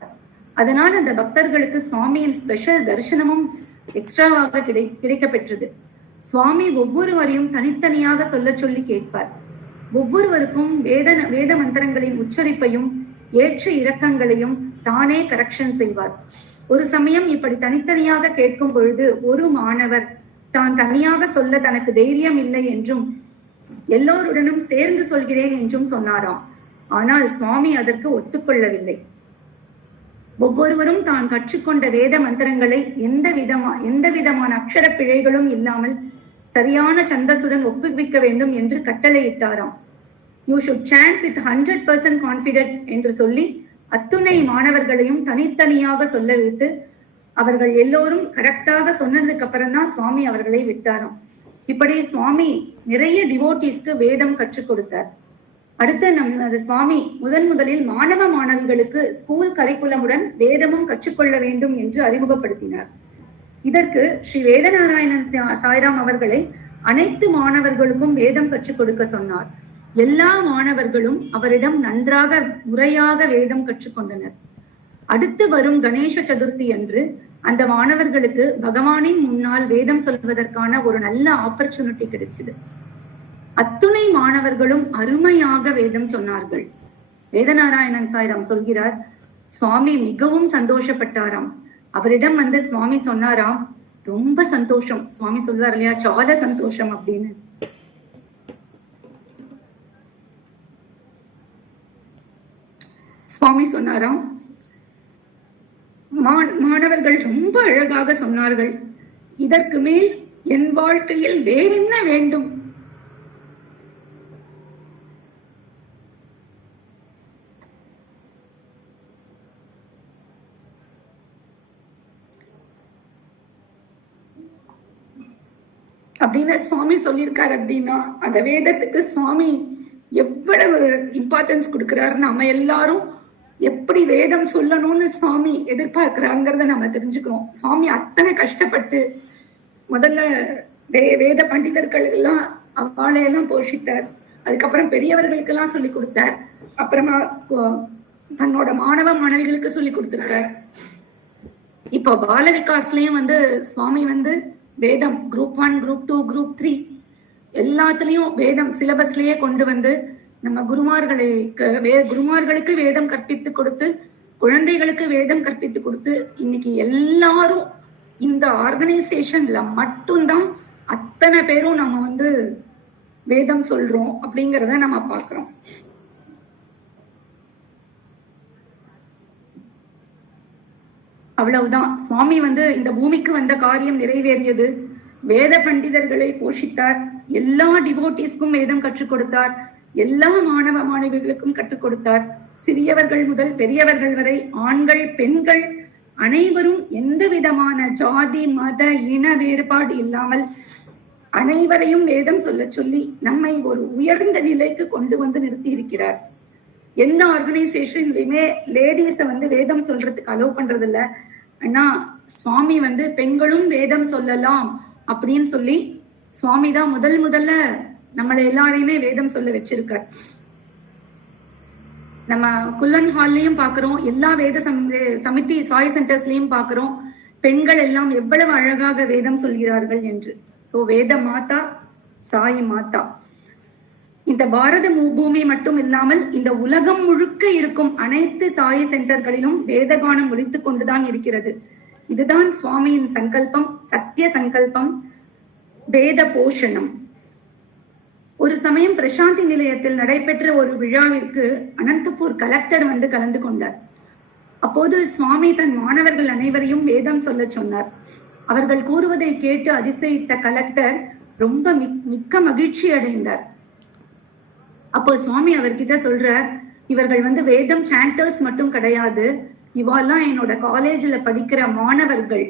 அதனால் அந்த பக்தர்களுக்கு சுவாமியின் ஸ்பெஷல் தரிசனமும் எக்ஸ்ட்ராவாக கிடைக்க பெற்றது. சுவாமி ஒவ்வொருவரையும் தனித்தனியாக சொல்ல சொல்லி கேட்பார். ஒவ்வொருவருக்கும் வேத மந்திரங்களின் உச்சரிப்பையும் ஏற்ற இறக்கங்களையும் தானே கரெக்ஷன் செய்வார். ஒரு சமயம் இப்படி தனித்தனியாக கேட்கும் பொழுது ஒரு மாணவர் தான் தனியாக சொல்ல தனக்கு தைரியம் இல்லை என்றும் எல்லோருடனும் சேர்ந்து சொல்கிறேன் என்றும் சொன்னாராம். ஆனால் சுவாமி அதற்கு ஒத்துக்கொள்ளவில்லை. ஒவ்வொருவரும் தான் கற்றுக்கொண்ட வேத மந்திரங்களை எந்த விதமான அக்ஷர பிழைகளும் இல்லாமல் சரியான சந்தசுடன் ஒப்புவிக்க வேண்டும் என்று கட்டளையிட்டாராம். You should chant with 100% confident என்று சொல்லி அத்துணை மாணவர்களையும் தனித்தனியாக சொல்ல வைத்து அவர்கள் எல்லோரும் கரெக்டாக சொன்னதுக்கு அப்புறம் தான் சுவாமி அவர்களை விட்டாராம். இப்படி சுவாமி நிறைய டிவோட்டிஸ்க்கு வேதம் கற்றுக் கொடுத்தார். அடுத்து நமது சுவாமி முதலில் மாணவிகளுக்கு ஸ்கூல் கரிக்குலமுடன் வேதமும் கற்றுக்கொள்ள வேண்டும் என்று அறிமுகப்படுத்தினார். இதற்கு ஸ்ரீ வேதநாராயணன் சாய்ராம் அவர்களை அனைத்து மாணவர்களுக்கும் வேதம் கற்றுக் கொடுக்க சொன்னார். எல்லா மாணவர்களும் அவரிடம் நன்றாக முறையாக வேதம் கற்றுக்கொண்டனர். அடுத்து வரும் கணேச சதுர்த்தி அன்று அந்த மாணவர்களுக்கு பகவானின் முன்னால் வேதம் சொல்வதற்கான ஒரு நல்ல ஆப்பர்ச்சுனிட்டி கிடைச்சது. அத்துணை மாணவர்களும் அருமையாக வேதம் சொன்னார்கள். வேதநாராயணன் சாய்ராம் சொல்கிறார், சுவாமி மிகவும் சந்தோஷப்பட்டாராம். அவரிடம் வந்து சுவாமி சொன்னாராம், ரொம்ப சந்தோஷம். சுவாமி சொல்வார் இல்லையா, சால சந்தோஷம் அப்படின்னு. சுவாமி சொன்னாராம், மாணவர்கள் ரொம்ப அழகாக சொன்னார்கள். இதற்கு மேல் என் வாழ்க்கையில் வேறென்ன வேண்டும்? அப்படின்னு சுவாமி சொல்லியிருக்காரு. அப்படின்னா அந்த வேதத்துக்கு சுவாமி எவ்வளவு இம்பார்ட்டன்ஸ் கொடுக்கிறாரு. நம்ம எல்லாரும் எப்படி வேதம் சொல்லணும்னு சுவாமி எதிர்பார்க்கிறாங்கிறத நம்ம தெரிஞ்சுக்கிறோம். சுவாமி அத்தனை கஷ்டப்பட்டு முதல்ல வேத பண்டிதர்கள் எல்லாம் அவளையெல்லாம் போஷித்தார். அதுக்கப்புறம் பெரியவர்களுக்கு எல்லாம் சொல்லி கொடுத்தார். அப்புறமா தன்னோட மாணவ மாணவிகளுக்கு சொல்லி கொடுத்திருக்கார். இப்போ பால விகாஸ்லயும் வந்து சுவாமி வந்து வேதம் குரூப் 1, குரூப் 2, குரூப் 3 எல்லாத்துலயும் வேதம் சிலபஸ்லயே கொண்டு வந்து நம்ம குருமார்களுக்கு வேதம் கற்பித்து கொடுத்து, குழந்தைகளுக்கு வேதம் கற்பித்து கொடுத்து, இன்னைக்கு எல்லாரும் இந்த ஆர்கனைசேஷன்ல மட்டும்தான் அத்தனை பேரும் நம்ம வந்து வேதம் சொல்றோம் அப்படிங்கறத நம்ம பாக்குறோம். அவ்வளவுதான். சுவாமி வந்து இந்த பூமிக்கு வந்த காரியம் நிறைவேறியது. வேத பண்டிதர்களை போஷித்தார். எல்லா டிவோட்டிஸ்க்கும் வேதம் கற்றுக் கொடுத்தார். எல்லா மாணவ மாணவிகளுக்கும் கற்றுக் கொடுத்தார். சிறியவர்கள் முதல் பெரியவர்கள் வரை, ஆண்கள் பெண்கள் அனைவரும் எந்த விதமான ஜாதி மத இன வேறுபாடு இல்லாமல் அனைவரையும் வேதம் சொல்ல சொல்லி நம்மை ஒரு உயர்ந்த நிலைக்கு கொண்டு வந்து நிறுத்தி இருக்கிறார். எந்த ஆர்கனைசேஷன்லயுமே லேடிஸ வந்து வேதம் சொல்றதுக்கு அலோவ் பண்றது இல்ல. ஆனா சுவாமி வந்து பெண்களும் வேதம் சொல்லலாம் அப்படின்னு சொல்லி சுவாமி தான் முதல்ல நம்மள எல்லாரையுமே வேதம் சொல்ல வச்சிருக்கார். நம்ம குல்லன் ஹால்லயும் பாக்குறோம், எல்லா வேத சமிதி சாய் சென்டர்ஸ்லயும் பாக்குறோம், பெண்கள் எல்லாம் எவ்வளவு அழகாக வேதம் சொல்கிறார்கள் என்று. சோ வேத மாதா சாய் மாதா. இந்த பாரத பூமி மட்டும் இல்லாமல் இந்த உலகம் முழுக்க இருக்கும் அனைத்து சாய் சென்டர்களிலும் வேதகானம் ஒலித்துக் கொண்டுதான் இருக்கிறது. இதுதான் சுவாமியின் சங்கல்பம், சத்திய சங்கல்பம், வேத போஷணம். ஒரு சமயம் பிரசாந்தி நிலையத்தில் நடைபெற்ற ஒரு விழாவிற்கு அனந்தபூர் கலெக்டர் வந்து கலந்து கொண்டார். அப்போது சுவாமி தன் மாணவர்கள் அனைவரையும் வேதம் சொல்ல சொன்னார். அவர்கள் கூறுவதை கேட்டு அதிசயித்த கலெக்டர் ரொம்ப மிக்க மகிழ்ச்சி அடைந்தார். அப்போ சுவாமி அவர்கிட்ட சொல்ற, இவர்கள் வந்து வேதம் சாண்டர்ஸ் மட்டும் கிடையாது, இவாலாம் என்னோட காலேஜ்ல படிக்கிற மாணவர்கள்.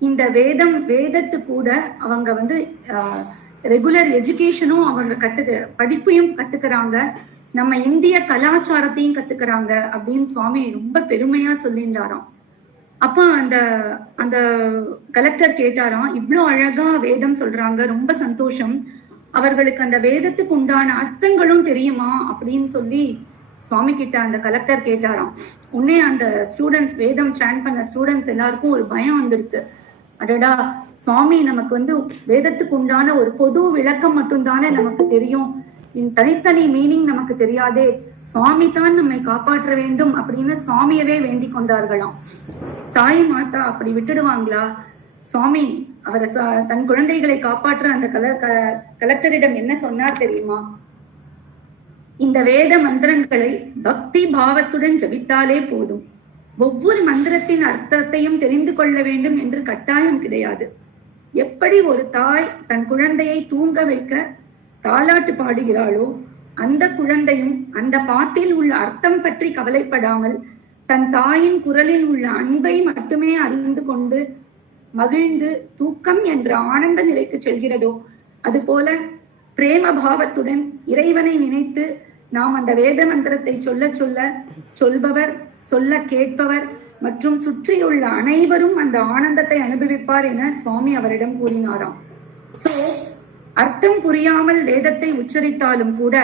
இந்த வேதத்து கூட அவங்க வந்து ரெகுலர் எஜுகேஷனும் அவங்க படிப்பையும் கத்துக்கிறாங்க, நம்ம இந்திய கலாச்சாரத்தையும் கத்துக்கிறாங்க அப்படின்னு சுவாமி ரொம்ப பெருமையா சொல்லியிருந்தாராம். அப்ப அந்த கலெக்டர் கேட்டாராம், இவ்வளவு அழகா வேதம் சொல்றாங்க, ரொம்ப சந்தோஷம், அவர்களுக்கு அந்த வேதத்துக்கு உண்டான அர்த்தங்களும் தெரியுமா அப்படின்னு சொல்லி சுவாமி கிட்ட அந்த கலெக்டர் கேட்டாராம். உடனே அந்த ஸ்டூடெண்ட்ஸ், வேதம் சாண்ட் பண்ண ஸ்டூடெண்ட்ஸ் எல்லாருக்கும் ஒரு பயம் வந்துடுது. அடடா, சுவாமி நமக்கு வந்து வேதத்துக்கு உண்டான ஒரு பொது விளக்கம் மட்டும்தானே நமக்கு தெரியும், தனித்தனி மீனிங் நமக்கு தெரியாதே, சுவாமி தான் நம்மை காப்பாற்ற வேண்டும் அப்படின்னு சுவாமியவே வேண்டிக் கொண்டார்களாம். சாய் மாதா அப்படி விட்டுடுவாங்களா? சுவாமி அவரை தன் குழந்தைகளை காப்பாற்ற அந்த கலெக்டரிடம் என்ன சொன்னார் தெரியுமா? இந்த வேத மந்திரங்களை பக்தி பாவத்துடன் ஜபித்தாலே போதும், ஒவ்வொரு மந்திரத்தின் அர்த்தத்தையும் தெரிந்து கொள்ள வேண்டும் என்று கட்டாயம் கிடையாது. எப்படி ஒரு தாய் தன் குழந்தையை தூங்க வைக்க தாலாட்டு பாடுகிறாளோ, அந்த குழந்தையும் அந்த பாட்டில் உள்ள அர்த்தம் பற்றி கவலைப்படாமல் தன் தாயின் குரலில் உள்ள அன்பை மட்டுமே அறிந்து கொண்டு மகிழ்ந்து தூக்கம் என்ற ஆனந்த நிலைக்கு செல்கிறதோ, அதுபோல பிரேம பாவத்துடன் இறைவனை நினைத்து நாம் அந்த வேத மந்திரத்தை சொல்பவர், சொல்ல கேட்பவர் மற்றும் சுற்றியுள்ள அனைவரும் அந்த ஆனந்தத்தை அனுபவிப்பார் என சுவாமி அவரிடம் கூறினாராம். சோ அர்த்தம் புரியாமல் வேதத்தை உச்சரித்தாலும் கூட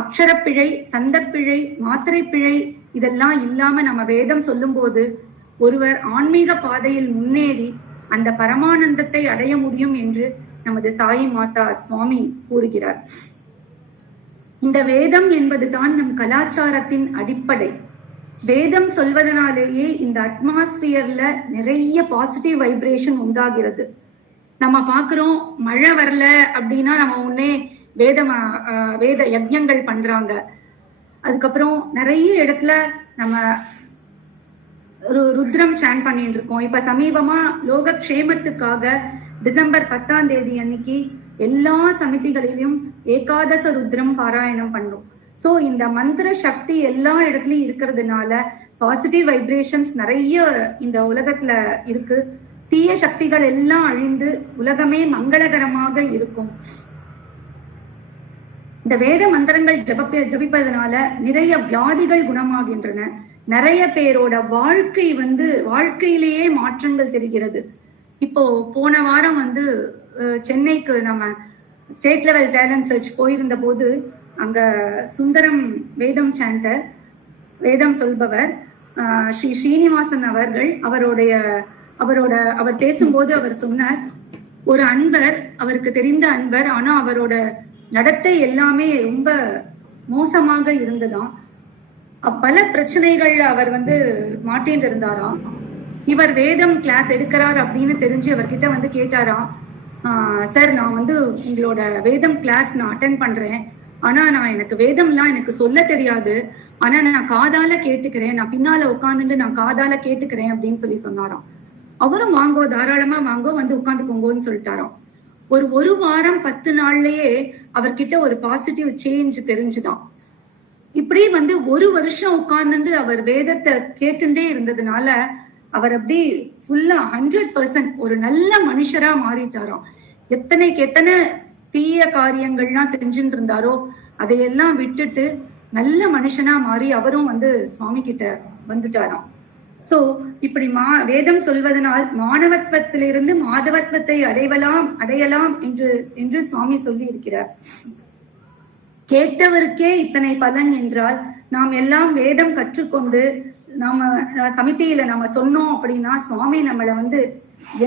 அக்ஷரப்பிழை, சந்தப்பிழை, மாத்திரை பிழை இதெல்லாம் இல்லாம நம்ம வேதம் சொல்லும் போது ஒருவர் ஆன்மீக பாதையில் முன்னேறி அந்த பரமானந்தத்தை அடைய முடியும் என்று நமது சாயி மாதா சுவாமி கூறுகிறார். இந்த வேதம் என்பதுதான் நம் கலாச்சாரத்தின் அடிப்படை. வேதம் சொல்வதனாலேயே இந்த அட்மாஸ்பியர்ல நிறைய பாசிட்டிவ் வைப்ரேஷன் உண்டாகிறது. நம்ம பாக்குறோம், மழை வரல அப்படின்னா நம்ம உடனே வேத யஜ்ஞங்கள் பண்றாங்க. அதுக்கப்புறம் நிறைய இடத்துல நம்ம ருத்ரம் சான் பண்ணிட்டு இருக்கோம். இப்ப சமீபமா லோக க்ஷேமத்துக்காக டிசம்பர் 10ஆம் தேதி அன்னைக்கு எல்லா சமிதிகளிலும் ஏகாதச ருத்ரம் பாராயணம் பண்ணோம். சோ இந்த மந்திர சக்தி எல்லா இடத்துலயும் இருக்கிறதுனால பாசிட்டிவ் வைப்ரேஷன்ஸ் நிறைய இந்த உலகத்துல இருக்கு. தீய சக்திகள் எல்லாம் அழிந்து உலகமே மங்களகரமாக இருக்கும். இந்த வேத மந்திரங்கள் ஜபிப்பதனால நிறைய வியாதிகள் குணமாகின்றன. நிறைய பேரோட வாழ்க்கையிலேயே மாற்றங்கள் தெரிகிறது. இப்போ போன வாரம் சென்னைக்கு நம்ம ஸ்டேட் லெவல் டேலண்ட் சர்ச் போயிருந்த போது அங்க சுந்தரம் வேதம் சாண்டர், வேதம் சொல்பவர் ஸ்ரீ ஸ்ரீனிவாசன் அவர்கள் அவர் பேசும்போது அவர் சொன்னார், ஒரு அன்பர், அவருக்கு தெரிந்த அன்பர், ஆனா அவரோட நடத்தை எல்லாமே ரொம்ப மோசமாக இருந்ததாம். பல பிரச்சனைகள் அவர் மாட்டின்னு இருந்தாராம். இவர் வேதம் கிளாஸ் எடுக்கிறார் அப்படின்னு தெரிஞ்சு அவர்கிட்ட கேட்டாராம், சார் நான் உங்களோட வேதம் கிளாஸ் நான் அட்டென்ட் பண்றேன், ஆனா எனக்கு வேதம்லாம் எனக்கு சொல்ல தெரியாது, ஆனா நான் காதால கேட்டுக்கிறேன், நான் பின்னால உட்காந்துட்டு நான் காதால கேட்டுக்கிறேன் அப்படின்னு சொன்னாராம். அவரும் வாங்கோ, தாராளமா வாங்கோ, உட்காந்துக்கோங்கன்னு சொல்லிட்டாராம். ஒரு வாரம் 10 நாள்லயே அவர்கிட்ட ஒரு பாசிட்டிவ் சேஞ்ச் தெரிஞ்சுதான். இப்படி ஒரு வருஷம் உட்கார்ந்து அவர் வேதத்தை கேட்டுட்டே இருந்ததுனால அவர் அப்படி ஃபுல்லா 100% ஒரு நல்ல மனுஷரா மாறிட்டாராம். எத்தனை தீய காரியங்கள்லாம் செஞ்சுட்டு இருந்தாரோ அதையெல்லாம் விட்டுட்டு நல்ல மனுஷனா மாறி அவரும் சுவாமி கிட்ட வந்துட்டாராம். சோ இப்படி வேதம் சொல்வதனால் மாணவத்துவத்திலிருந்து மாதவத்துவத்தை அடையலாம் என்று சுவாமி சொல்லி இருக்கிறார். கேட்டவருக்கே இத்தனை பலன் என்றால் நாம் எல்லாம் வேதம் கற்றுக்கொண்டு நாம சமிதியில நாம சொன்னோம் அப்படின்னா சுவாமி நம்மளை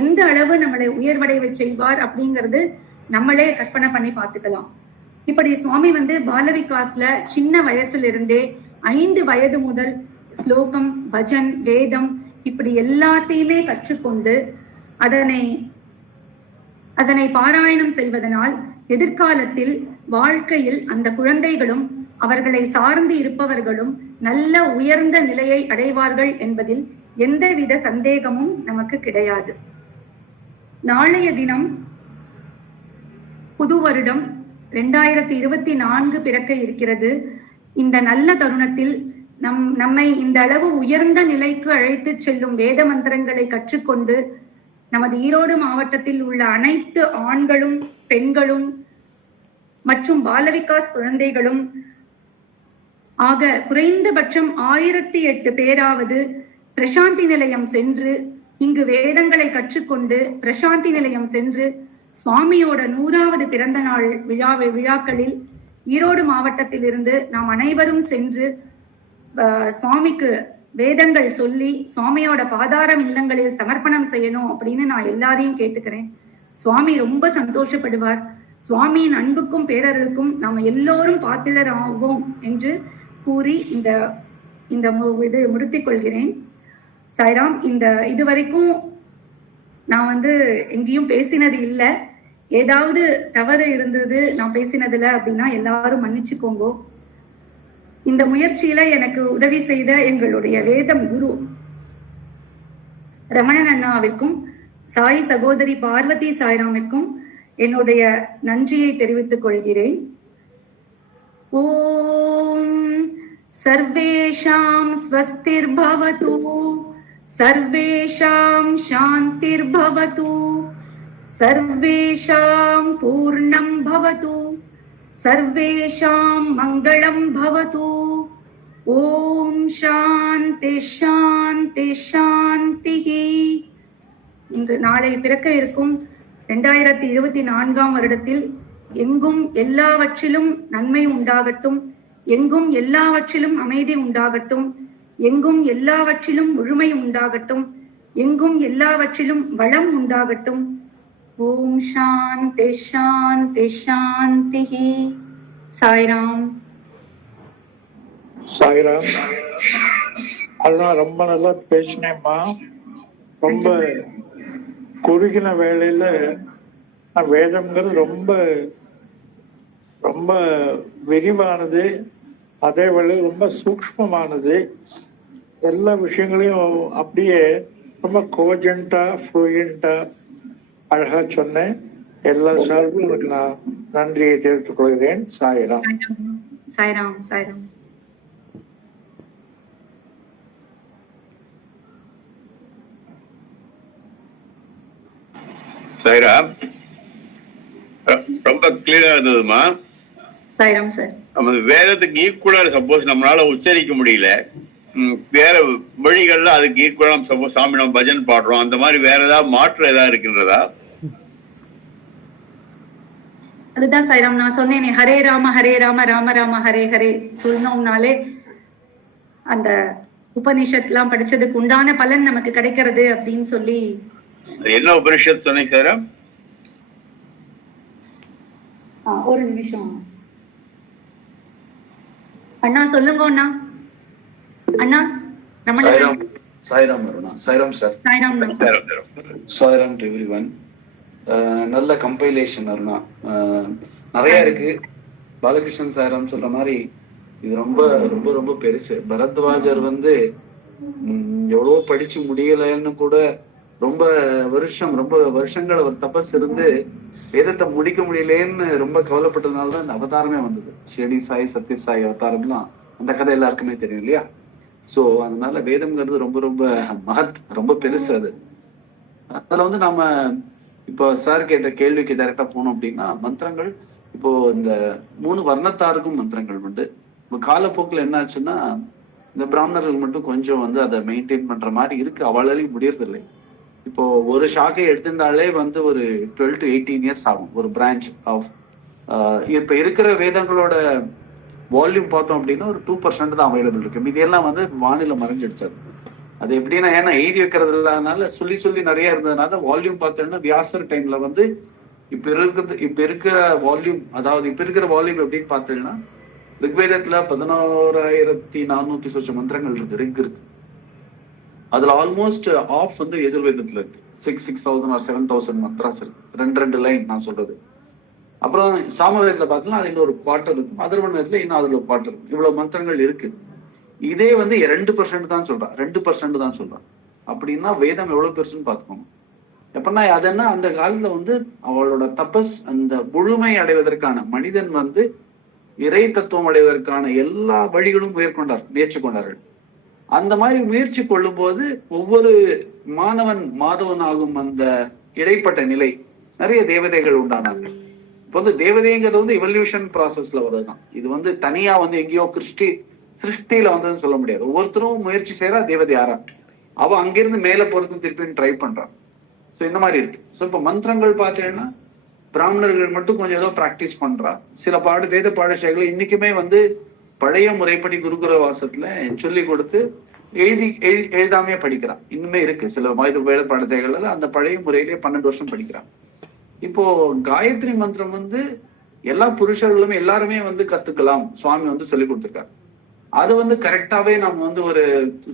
எந்த அளவு நம்மளை உயர்வடைய செய்வார் அப்படிங்கிறது நம்மளே கற்பனை பண்ணி பார்த்துக்கலாம். இப்படி சுவாமி பாலவிகாஸ்ல சின்ன வயசுல இருந்தே 5 வயது முதல் ஸ்லோகம், பஜன், வேதம் இப்படி எல்லாத்தையுமே கற்றுக்கொண்டு அதனை பாராயணம் செய்வதனால் எதிர்காலத்தில் வாழ்க்கையில் அந்த குழந்தைகளும் அவர்களை சார்ந்து இருப்பவர்களும் நல்ல உயர்ந்த நிலையை அடைவார்கள் என்பதில் எந்தவித சந்தேகமும் நமக்கு கிடையாது. நாளைய தினம் புது வருடம் 2024 பிறக்க இருக்கிறது. இந்த நல்ல தருணத்தில் நம்மை இந்த அளவு உயர்ந்த நிலைக்கு அழைத்து செல்லும் வேத மந்திரங்களை கற்றுக்கொண்டு நமது ஈரோடு மாவட்டத்தில் உள்ள அனைத்து ஆண்களும் பெண்களும் மற்றும் பாலவிகாஸ் குழந்தைகளும் ஆக குறைந்தபட்சம் 1008 பேராவது பிரசாந்தி நிலையம் சென்று இங்கு வேதங்களை கற்றுக்கொண்டு பிரசாந்தி நிலையம் சென்று சுவாமியோட 100வது பிறந்த நாள் விழாக்களில் ஈரோடு மாவட்டத்தில் இருந்து நாம் அனைவரும் சென்று சுவாமிக்கு வேதங்கள் சொல்லி சுவாமியோட பாதார இல்லங்களில் சமர்ப்பணம் செய்யணும் அப்படின்னு நான் எல்லாரையும் கேட்டுக்கிறேன். சுவாமி ரொம்ப சந்தோஷப்படுவார். சுவாமியின் அன்புக்கும் பேரருளுக்கும் நாம எல்லோரும் பாத்திரர் ஆவோம் என்று கூறி இது முடித்துக் கொள்கிறேன். சாய்ராம். இதுவரைக்கும் நான் எங்கேயும் பேசினது இல்லை. ஏதாவது தவறு இருந்தது நான் பேசினதுல அப்படின்னா எல்லாரும் மன்னிச்சுக்கோங்க. இந்த முயற்சியில எனக்கு உதவி செய்த எங்களுடைய வேதம் குரு ரமணன் அண்ணாவிற்கும் சாய் சகோதரி பார்வதி சாய்ராமிற்கும் என்னுடைய நன்றியை தெரிவித்துக் கொள்கிறேன். ஓம் சர்வேஷாம் ஸ்வஸ்திர் பவது, சர்வேஷாம் சாந்திர் பவது, சர்வேஷாம் பூர்ணம் பவது, சர்வேஷாம் மங்களம் பவது. ஓம் சாந்தி சாந்தி சாந்தி. இன்று நாளை பிறக்க இருக்கும் 2024ஆம் வருடத்தில் எங்கும் எல்லாவற்றிலும் நன்மை உண்டாகட்டும், எங்கும் எல்லாவற்றிலும் அமைதி உண்டாகட்டும், எங்கும் எல்லாவற்றிலும் முழுமை உண்டாகட்டும், எங்கும் எல்லாவற்றிலும் வளம் உண்டாகட்டும். ஓம் சாந்தி சாந்தி சாந்தி. சாய்ராம். சாய்ராம். அதெல்லாம் ரொம்ப நல்லா பேசினேம்மா. ரொம்ப குறுகின வேளையில வேதம்ங்கிறது ரொம்ப ரொம்ப விரிவானது, அதே வேளையில் ரொம்ப சூக்ஷ்மமானது. எல்லா விஷயங்களையும் அப்படியே ரொம்ப கோஜென்டா ஃப்ளூயண்டா அழகா சொன்னேன். எல்லா சார்பும் எனக்கு நான் நன்றியை தெரிவித்துக் கொள்கிறேன். சாய்ராம். சாய்ராம். சாய்ராம். சாய்ராம், ரொம்ப கிளியரா இருந்ததுமா. சாய்ராம் சார். நம்ம வேதத்துக்கு ஈக்குவலா சப்போஸ் நம்மளால உச்சரிக்க முடியல, வேற வழிகள்ல அதுக்கு ஈக்குவலா சப்போஸ் சாமி நம்ம பஜன் பாடுறோம், அந்த மாதிரி வேற ஏதாவது மாற்றம் ஏதாவது இருக்கின்றதா? அதுதான் சாய்ராம் நான் சொன்னேனே, ஹரே ராம ராம ராம ஹரே ஹரே சொல்லணும்னாலே அந்த உபனிஷத்லாம் படிச்சதுக்கு உண்டான பலன் நமக்கு கிடைக்கிறது அப்படின்னு சொல்லி. என்ன உபனிஷத் சொன்னீங்க சாய்ராம்? ஒரு நிமிஷம் அண்ணா சொல்லுங்க அண்ணா. அண்ணா Sairam. Sairam Aruna. Sairam sir. Sairam. Sairam to everyone. நல்ல கம்பைலேஷன் அருணா. நிறைய இருக்கு. பாலகிருஷ்ணன் சாய்ராம் சொல்ற மாதிரி இது ரொம்ப ரொம்ப ரொம்ப பெருசு. பரத்வாஜர் எவ்வளவோ படிச்சு முடியலன்னு கூட ரொம்ப வருஷங்கள் அவர் தபஸ் இருந்து வேதத்தை முடிக்க முடியலேன்னு ரொம்ப கவலைப்பட்டதுனாலதான் இந்த அவதாரமே வந்தது. ஷிரடி சாய், சத்ய சாய் அவதாரம்லாம் அந்த கதை எல்லாருக்குமே தெரியும் இல்லையா? சோ அதனால வேதம்ங்கிறது ரொம்ப ரொம்ப ரொம்ப பெருசு. அது அதுல நாம இப்போ சார் கேட்ட கேள்விக்கு டைரக்டா போனோம் அப்படின்னா, மந்திரங்கள் இப்போ இந்த 3 வர்ணத்தாருக்கும் மந்திரங்கள் உண்டு. இப்போ காலப்போக்கில் என்ன ஆச்சுன்னா, இந்த பிராமணர்கள் மட்டும் கொஞ்சம் அதை மெயின்டைன் பண்ற மாதிரி இருக்கு. அவளாலையும் முடியறது இல்லை. இப்போ ஒரு ஷாக்கை எடுத்துட்டாலே ஒரு 12 to 18 இயர்ஸ் ஆகும் ஒரு பிரான்ச் ஆஃப். இப்ப இருக்கிற வேதங்களோட வால்யூம் பார்த்தோம் அப்படின்னா ஒரு 2% தான் அவைலபிள் இருக்கு. இதெல்லாம் வானிலை மறைஞ்சிடுச்சது. அது எப்படின்னா, ஏன்னா எழுதி வைக்கிறது இல்லாதனால சொல்லி நிறைய இருந்ததுனால வால்யூம் பார்த்தோம்னா வியாசர் டைம்ல இப்ப இருக்கிற வால்யூம், அதாவது இப்ப இருக்கிற வால்யூம் எப்படின்னு பார்த்தீங்கன்னா, ரிக்வேதத்துல 11,400 சொச்ச மந்திரங்கள் இருக்கு. ரிக் இருக்கு. அதுல ஆல்மோஸ்ட் ஆஃப் எஜுர்வேதத்துல இருக்கு. 6,000 or 7,000 மந்த்ராஸ் இருக்கு. 2 லைன் நான் சொல்றது. அப்புறம் சாமவேதத்துல பார்த்தோம்னா அது இன்னொரு குவார்டர் இருக்கும். அதர்வணத்துல இன்னும் அதுல குவார்டர் இருக்கும். இவ்வளவு மந்திரங்கள் இருக்கு. இதே 2% தான் சொல்றான். 2% தான் சொல்றான். அப்படின்னா வேதம் எவ்வளவு பெருசுன்னு பாத்துக்கோங்க. எப்படின்னா அதென்ன அந்த காலத்துல அவளோட தபஸ் அந்த முழுமை அடைவதற்கான மனிதன் இறை தத்துவம் அடைவதற்கான எல்லா வழிகளும் முயற்சி கொண்டார்கள். அந்த மாதிரி முயற்சி கொள்ளும் போது ஒவ்வொரு மாதவன் ஆகும் அந்த இடைப்பட்ட நிலை நிறைய தேவதைகள் உண்டானாங்க. இப்போ தேவதைங்கிறது எவல்யூஷன் ப்ராசஸ்ல வருதுதான். இது தனியா எங்கேயோ சிருஷ்டியில வந்ததுன்னு சொல்ல முடியாது. ஒவ்வொருத்தரும் முயற்சி செய்யறா தேவதை யாரா, அவ அங்கிருந்து மேல பொறுத்து திருப்பி ட்ரை பண்றான். சோ இந்த மாதிரி இருக்கு. சோ இப்ப மந்திரங்கள் பார்த்தீங்கன்னா பிராமணர்கள் மட்டும் கொஞ்சம் ஏதோ பிராக்டிஸ் பண்றா. சில வேத பாடசாலைகள் இன்னைக்குமே பழைய முறைப்படி குருகுல வாசத்துல சொல்லி கொடுத்து எழுதாமையே படிக்கிறான். இன்னுமே இருக்கு சில வேத பாடசாலைகள்ல அந்த பழைய முறையிலேயே 12 வருஷம் படிக்கிறான். இப்போ காயத்ரி மந்திரம் எல்லா புருஷர்களுமே எல்லாருமே கத்துக்கலாம். சுவாமி சொல்லி கொடுத்துருக்காரு. அது கரெக்டாவே நம்ம ஒரு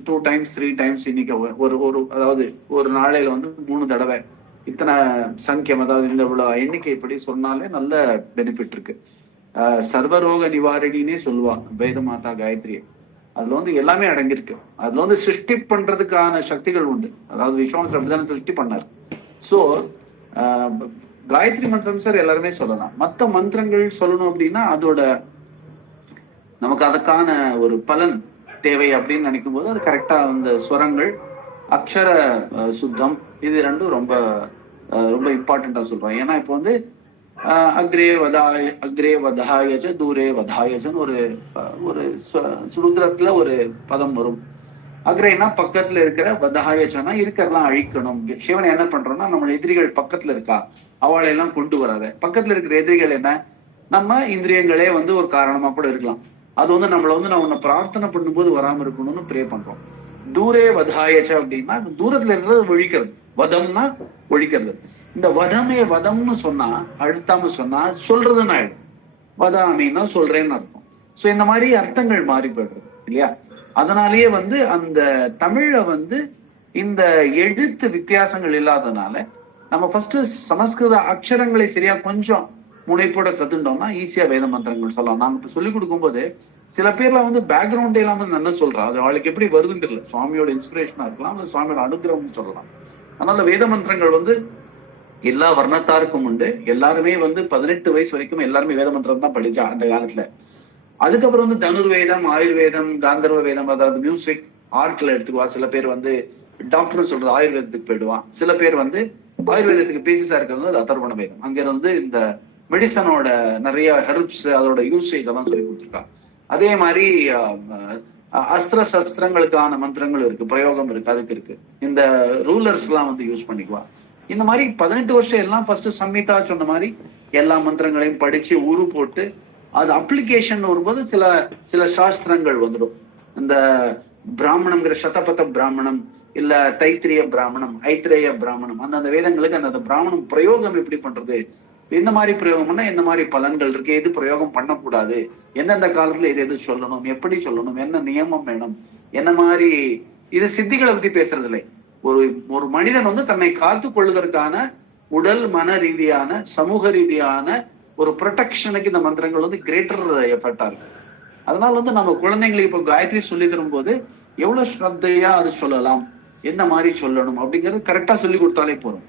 2 times 3 times இன்னைக்கு அதாவது ஒரு நாளையில 3 தடவை இத்தனை சங்கியம், அதாவது இந்த எண்ணிக்கை இப்படி சொன்னாலே நல்ல பெனிஃபிட் இருக்கு. சர்வரோக நிவாரணினே சொல்லுவா வேத மாதா காயத்ரியை. அதுல எல்லாமே அடங்கியிருக்கு. அதுல சிருஷ்டி பண்றதுக்கான சக்திகள் உண்டு. அதாவது விஸ்வாமித்திரர் அப்படித்தானே சிருஷ்டி பண்ணார். சோ காயத்ரி மந்திரம் சார் எல்லாருமே சொல்லலாம். மத்த மந்திரங்கள் சொல்லணும் அப்படின்னா அதோட நமக்கு அதுக்கான ஒரு பலன் தேவை அப்படின்னு நினைக்கும் போது அது கரெக்டா ஸ்வரங்கள், அக்ஷர சுத்தம், இது ரெண்டும் ரொம்ப ரொம்ப இம்பார்ட்டண்டா சொல்றோம். ஏன்னா இப்போ அக்ரே வதாயஜ தூரே வதாயஜன் ஒரு சுருந்திரத்துல ஒரு பதம் வரும். அக்ரேனா பக்கத்துல இருக்கிற, வதாயஜனா இருக்கிறதெல்லாம் அழிக்கணும். சிவனை என்ன பண்றோம்னா நம்ம எதிரிகள் பக்கத்துல இருக்கா அவளை எல்லாம் கொண்டு வராத. பக்கத்துல இருக்கிற எதிரிகள் என்ன, நம்ம இந்திரியங்களே வந்து ஒரு காரணமா கூட இருக்கலாம். அது வந்து நம்மள வந்து நான் உன்னை பிரார்த்தனை பண்ணும்போது வராம இருக்கணும்னு ப்ரே பண்றோம். தூரே வதாயச்ச அப்படின்னா தூரத்துல இருக்கிறது ஒழிக்கிறது, வதம்னா ஒழிக்கிறது. இந்த வதம்னு சொன்னா அழுத்தாம சொன்னா சொல்றதுன்னு ஆயிடும், வதாமின்னா சொல்றேன்னு அர்த்தம். சோ இந்த மாதிரி அர்த்தங்கள் மாறி போயிடுறது இல்லையா. அதனாலேயே வந்து அந்த தமிழ்ல வந்து இந்த எழுத்து வித்தியாசங்கள் இல்லாதனால நம்ம ஃபர்ஸ்ட் சமஸ்கிருத அக்ஷரங்களை சரியா கொஞ்சம் முனைப்போட கத்துட்டோம்னா ஈஸியா வேத மந்திரங்கள் சொல்லலாம். நாங்க இப்ப சொல்லிக் கொடுக்கும் போது சில பேர்லாம் வந்து பேக்ரவுண்டே எல்லாம் வந்து நல்லா சொல்றா, அது அவளுக்கு எப்படி வருதுன்னு தெரியல. சுவாமியோட இன்ஸ்பிரேஷனா இருக்கலாம், சுவாமியோட அனுகிரகம்னு சொல்லலாம். அதனால வேத மந்திரங்கள் வந்து எல்லா வர்ணத்தாருக்கும் உண்டு. எல்லாருமே வந்து 18 வயசு வரைக்கும் எல்லாருமே வேத மந்திரம் தான் படிச்சா அந்த காலத்துல. அதுக்கப்புறம் வந்து தனுர்வேதம், ஆயுர்வேதம், காந்தர்வ வேதம், அதாவது மியூசிக் ஆர்ட்ல எடுத்துக்குவா. சில பேர் வந்து டாக்டர்னு சொல்றது ஆயுர்வேதத்துக்கு போயிடுவான். சில பேர் வந்து ஆயுர்வேதத்துக்கு பேசிஸா இருக்கிறது அது அதர்வண வேதம். அங்க வந்து இந்த மெடிசனோட நிறைய ஹெர்ப்ஸ் அதோட யூசேஜ் எல்லாம் சொல்லி கொடுத்துருக்கா. அதே மாதிரி அஸ்திர சஸ்திரங்களுக்கான மந்திரங்கள் இருக்கு, பிரயோகம் இருக்கு, அதுக்கு இருக்கு. இந்த ரூலர்ஸ் எல்லாம் வந்து யூஸ் பண்ணிக்குவா. இந்த மாதிரி 18 வருஷம் எல்லாம் ஃபர்ஸ்ட் சம்மிதா சொன்ன மாதிரி எல்லா மந்திரங்களையும் படிச்சு உரு போட்டு அது அப்ளிகேஷன் வரும்போது சில சாஸ்திரங்கள் வந்துடும். இந்த பிராமணம்ங்கிற சதபத பிராமணம், இல்ல தைத்திரிய பிராமணம், ஐத்திரேய பிராமணம், அந்த வேதங்களுக்கு அந்த பிராமணம் பிரயோகம் எப்படி பண்றது, எந்த மாதிரி பிரயோகம் பண்ணா எந்த மாதிரி பலன்கள் இருக்கு, எது பிரயோகம் பண்ணக்கூடாது, எந்தெந்த காலத்துல எது சொல்லணும், எப்படி சொல்லணும், என்ன நியமம் வேணும், என்ன மாதிரி. இது சித்திகளை பத்தி பேசுறது இல்லை. ஒரு மனிதன் வந்து தன்னை காத்து கொள்வதற்கான உடல் மன ரீதியான சமூக ரீதியான ஒரு ப்ரொடெக்ஷனுக்கு இந்த மந்திரங்கள் வந்து கிரேட்டர் எஃபர்ட்டா இருக்கு. அதனால வந்து நம்ம குழந்தைங்களுக்கு இப்ப காயத்ரி சொல்லி தரும் போது எவ்வளவு ஸ்ரத்தையா அது சொல்லலாம், எந்த மாதிரி சொல்லணும் அப்படிங்கிறது கரெக்டா சொல்லி கொடுத்தாலே போறோம்.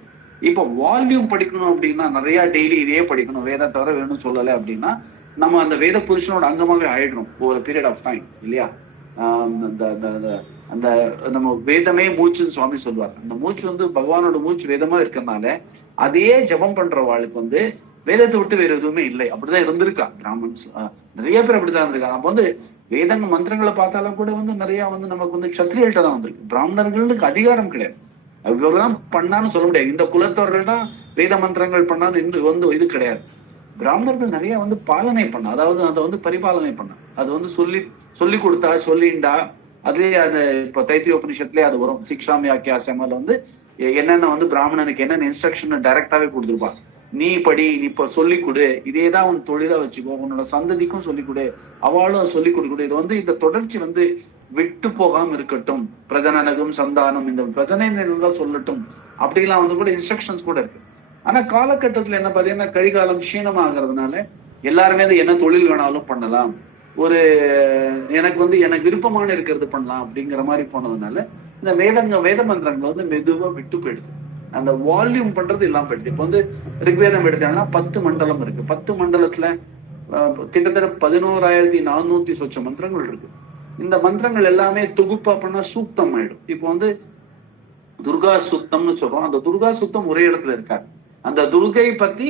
இப்ப வால்யூம் படிக்கணும் அப்படின்னா நிறைய டெய்லி இதே படிக்கணும், வேத தவிர வேணும்னு சொல்லலை அப்படின்னா நம்ம அந்த வேத புருஷனோட அங்கமாவே ஆயிடணும் ஒரு பீரியட் ஆஃப் டைம் இல்லையா. அந்த நம்ம வேதமே மூச்சுன்னு சுவாமி சொல்லுவார். அந்த மூச்சு வந்து பகவானோட மூச்சு வேதமா இருக்கிறதுனால அதே ஜபம் பண்றவாளுக்கு வந்து வேதத்தை விட்டு வேற எதுவுமே இல்லை. அப்படிதான் இருந்திருக்கா பிராமன்ஸ், நிறைய பேர் அப்படிதான் இருந்திருக்காங்க. அப்ப வந்து வேதங்க மந்திரங்களை பார்த்தாலும் கூட வந்து நிறைய வந்து நமக்கு வந்து சத்திரியர்கள்ட்ட தான் வந்திருக்கு. பிராமணர்களுக்கு அதிகாரம் கிடையாது, இவரெல்லாம் பண்ணான்னு சொல்ல முடியாது. இந்த குலத்தவர்கள் தான் வேத மந்திரங்கள் பண்ணான்னு வந்து இது கிடையாது. பிராமணர்கள் நிறைய வந்து பாலனை பண்ண, அதாவது அதை வந்து பரிபாலனை பண்ண, அது வந்து சொல்லி கொடுத்தா சொல்லிண்டா. அதுலயே அது இப்ப தைத்திரிய உபநிஷத்துலயே அது வரும். சிக்ஷாமியாக்கியாசமல வந்து என்னென்ன வந்து பிராமணனுக்கு என்னென்ன இன்ஸ்ட்ரக்ஷன் டைரக்டாவே கொடுத்துருப்பா. நீ படி, நீ இப்ப சொல்லிக் கொடு, இதேதான் உன் தொழிலா வச்சுக்கோ, உன்னோட சந்ததிக்கும் சொல்லிக் கொடு, அவளும் சொல்லிக் கொடுக்கொடு. இது வந்து இந்த தொடர்ச்சி வந்து விட்டு போகாம இருக்கட்டும், பிரஜனனகும் சந்தானம், இந்த பிரஜனை தான் சொல்லட்டும், அப்படிலாம் வந்து கூட இன்ஸ்ட்ரக்ஷன்ஸ் கூட இருக்கு. ஆனா காலகட்டத்துல என்ன பாத்தீங்கன்னா கழிகாலம் க்ஷீணமாகிறதுனால எல்லாருமே அது என்ன தொழில் வேணாலும் பண்ணலாம், ஒரு எனக்கு வந்து எனக்கு விருப்பமான இருக்கிறது பண்ணலாம் அப்படிங்கிற மாதிரி போனதுனால இந்த வேத மந்திரங்கள் வந்து மெதுவா விட்டு போயிடுது. அந்த வால்யூம் பண்றது இல்லாம போயிடுது. இப்ப வந்து ரிக்வேதம் எடுத்தாங்கன்னா 10 மண்டலம் இருக்கு. 10 மண்டலத்துல கிட்டத்தட்ட 11,400 சொச்ச மந்திரங்கள் இருக்கு. இந்த மந்திரங்கள் எல்லாமே தொகுப்பா பண்ணா சூக்தம் ஆயிடும். இப்போ வந்து துர்கா சூக்தம்னு சொல்றோம். அந்த துர்கா சூக்தம் ஒரே இடத்துல இருக்காது. அந்த துர்கை பத்தி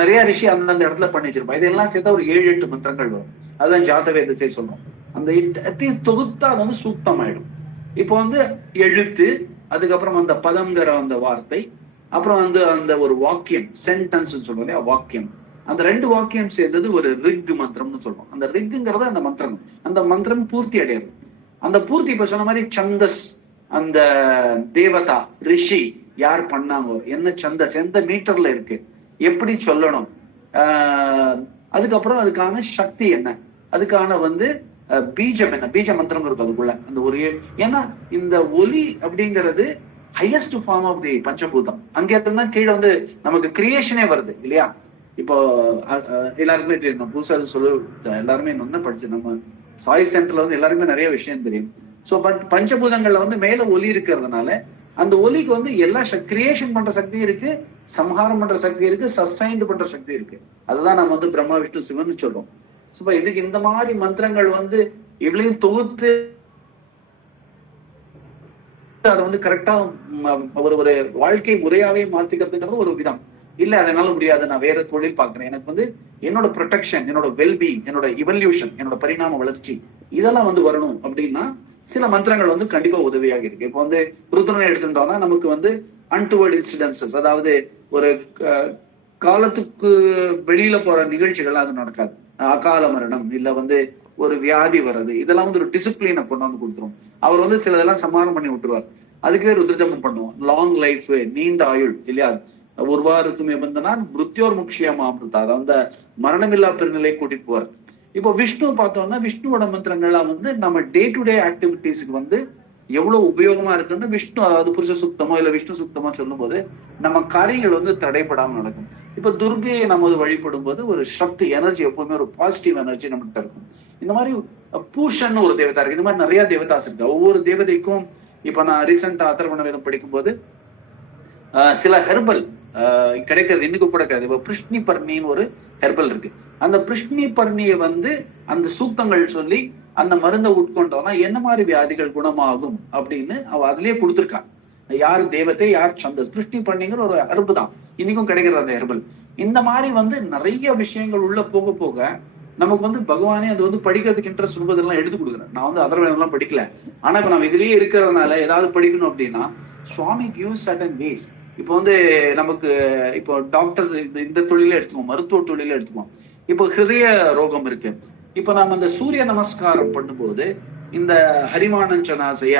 நிறைய ரிஷி அந்தந்த இடத்துல பண்ணி வச்சிருப்போம். இதெல்லாம் சேர்த்தா ஒரு 7-8 மந்திரங்கள் வரும். அதுதான் ஜாத வேதத்தை சொல்றோம். அந்த தொகுத்தா அது வந்து சூக்தம் ஆயிடும். இப்போ வந்து எழுத்து, அதுக்கப்புறம் அந்த பதம்ங்கிற அந்த வார்த்தை, அப்புறம் வந்து அந்த ஒரு வாக்கியம், சென்டென்ஸ் சொல்றோம் இல்லையா, வாக்கியம். அந்த 2 வாக்கியம் சேர்ந்தது ஒரு ரிக் மந்திரம்னு சொல்றோம். அந்த ரிக்குங்கிறத அந்த மந்திரம், அந்த மந்திரம் பூர்த்தி அடையாது. அந்த பூர்த்தி இப்ப சொன்ன மாதிரி சந்தஸ், அந்த தேவதா ரிஷி யார் பண்ணாங்க, என்ன சந்தஸ், எந்த மீட்டர்ல இருக்கு, எப்படி சொல்லணும், அதுக்கப்புறம் அதுக்கான சக்தி என்ன, அதுக்கான வந்து பீஜம் என்ன, பீஜ மந்திரம் இருக்கு அதுக்குள்ள. அந்த ஒரு ஏன்னா இந்த ஒலி அப்படிங்கிறது ஹையஸ்ட் ஃபார்ம் ஆஃப் தி பஞ்சபூதம். அங்க இருந்தா கீழே வந்து நமக்கு கிரியேஷனே வருது இல்லையா. இப்போ எல்லாருக்குமே தெரியும், புதுசா சொல்லு எல்லாருமே என்ன படிச்சு நம்ம சாய் சென்டர்ல வந்து எல்லாருக்குமே நிறைய விஷயம் தெரியும். சோ பட் பஞ்சபூதங்கள்ல வந்து மேல ஒலி இருக்கிறதுனால அந்த ஒலிக்கு வந்து எல்லா கிரியேஷன் பண்ற சக்தி இருக்கு, சம்ஹாரம் பண்ற சக்தி இருக்கு, சஸ்டைன்ட் பண்ற சக்தி இருக்கு. அதுதான் நம்ம வந்து பிரம்மா விஷ்ணு சிவன் சொல்றோம். இதுக்கு இந்த மாதிரி மந்திரங்கள் வந்து இவ்வளையும் தொகுத்து அதை வந்து கரெக்டா ஒரு வாழ்க்கை முறையாவே மாத்திக்கிறதுங்கிறது ஒரு விதம். இல்ல அதனால முடியாது, நான் வேற தொழில் பாக்குறேன், எனக்கு வந்து என்னோட ப்ரொடெக்ஷன், என்னோட வெல்பீயிங், என்னோட இவல்யூஷன், என்னோட பரிணாம வளர்ச்சி இதெல்லாம் வந்து வரணும் அப்படின்னா சில மந்திரங்கள் வந்து கண்டிப்பா உதவியாக இருக்கு. இப்போ வந்து ருத்ரனை எடுத்துட்டோம்னா நமக்கு வந்து அன்டுவர்ட் இன்சிடென்சஸ், அதாவது ஒரு காலத்துக்கு வெளியில போற நிகழ்ச்சிகள் அது நடக்காது. அகால மரணம் இல்ல வந்து ஒரு வியாதி வர்றது, இதெல்லாம் வந்து ஒரு டிசிப்ளினை கொண்டு வந்து கொடுத்துரும். அவர் வந்து சிலதெல்லாம் சமாதானம் பண்ணி விட்டுருவார். அதுக்கே ருத்ரஜபம் பண்ணுவோம். லாங் லைஃப், நீண்ட ஆயுள் இல்லையா, ஒருவாருக்குமே பந்தனா மிருத்யோர் முக்ஷியம் அமிர்தா, அந்த மரணமில்லா பெருநிலை கூட்டிட்டு போவார். இப்போ விஷ்ணு பார்த்தோம்னா விஷ்ணுவோட மந்திரங்கள்லாம் வந்து நம்ம டே டு டே ஆக்டிவிட்டிஸ்க்கு வந்து எவ்வளவு உபயோகமா இருக்குன்னு விஷ்ணு, அதாவது புருஷ சுத்தமோ இல்ல விஷ்ணு சுத்தமோ சொல்லும் போது நம்ம காரியங்கள் வந்து தடைப்படாம நடக்கும். இப்ப துர்கையை நம்ம வழிபடும் போது ஒரு சக்தி எனர்ஜி, எப்பவுமே ஒரு பாசிட்டிவ் எனர்ஜி நம்மகிட்ட இருக்கும். இந்த மாதிரி பூஷன் ஒரு தேவதா இருக்கு. இந்த மாதிரி நிறைய தேவதாஸ் இருக்கு. ஒவ்வொரு தேவதைக்கும் இப்ப நான் ரீசெண்டா அதர்வண வேதம் படிக்கும் போது சில ஹெர்பல் கிடைக்கிறது, இன்னைக்கு கூட கிடையாது. இப்ப பிருஷ்ணி பர்ணின்னு ஒரு ஹெர்பல் இருக்கு. அந்த பிருஷ்ணி பர்ணியை வந்து அந்த சூக்தங்கள் சொல்லி அந்த மருந்தை உட்கொண்டோம்னா என்ன மாதிரி வியாதிகள் குணமாகும் அப்படின்னு அவ அதுலயே கொடுத்துருக்காங்க. யார் தேவத்தை யார் சந்தஸ், பிருஷ்ணி பர்ணிங்கிற ஒரு ஹெர்பு தான் இன்னைக்கும் கிடைக்கிறது அந்த ஹெர்பல். இந்த மாதிரி வந்து நிறைய விஷயங்கள் உள்ள போக போக நமக்கு வந்து பகவானே அது வந்து படிக்கிறதுக்கு இன்ட்ரெஸ்ட் இருப்பதெல்லாம் எடுத்து கொடுக்குறேன். நான் வந்து அதர்வேதம் எல்லாம் படிக்கல, ஆனா இப்ப நம்ம இதுலயே இருக்கிறதுனால ஏதாவது படிக்கணும் அப்படின்னா சுவாமி கிவ்ஸ் சர்டன் வேஸ். இப்போ வந்து நமக்கு இப்போ டாக்டர் இந்த தொழில எடுத்துக்குவோம், மருத்துவ தொழில எடுத்துக்குவோம். இப்போ ஹிருதய ரோகம் இருக்கு. இப்ப நாம இந்த சூரிய நமஸ்காரம் பண்ணும்போது இந்த ஹரிமானஞ்சனாசைய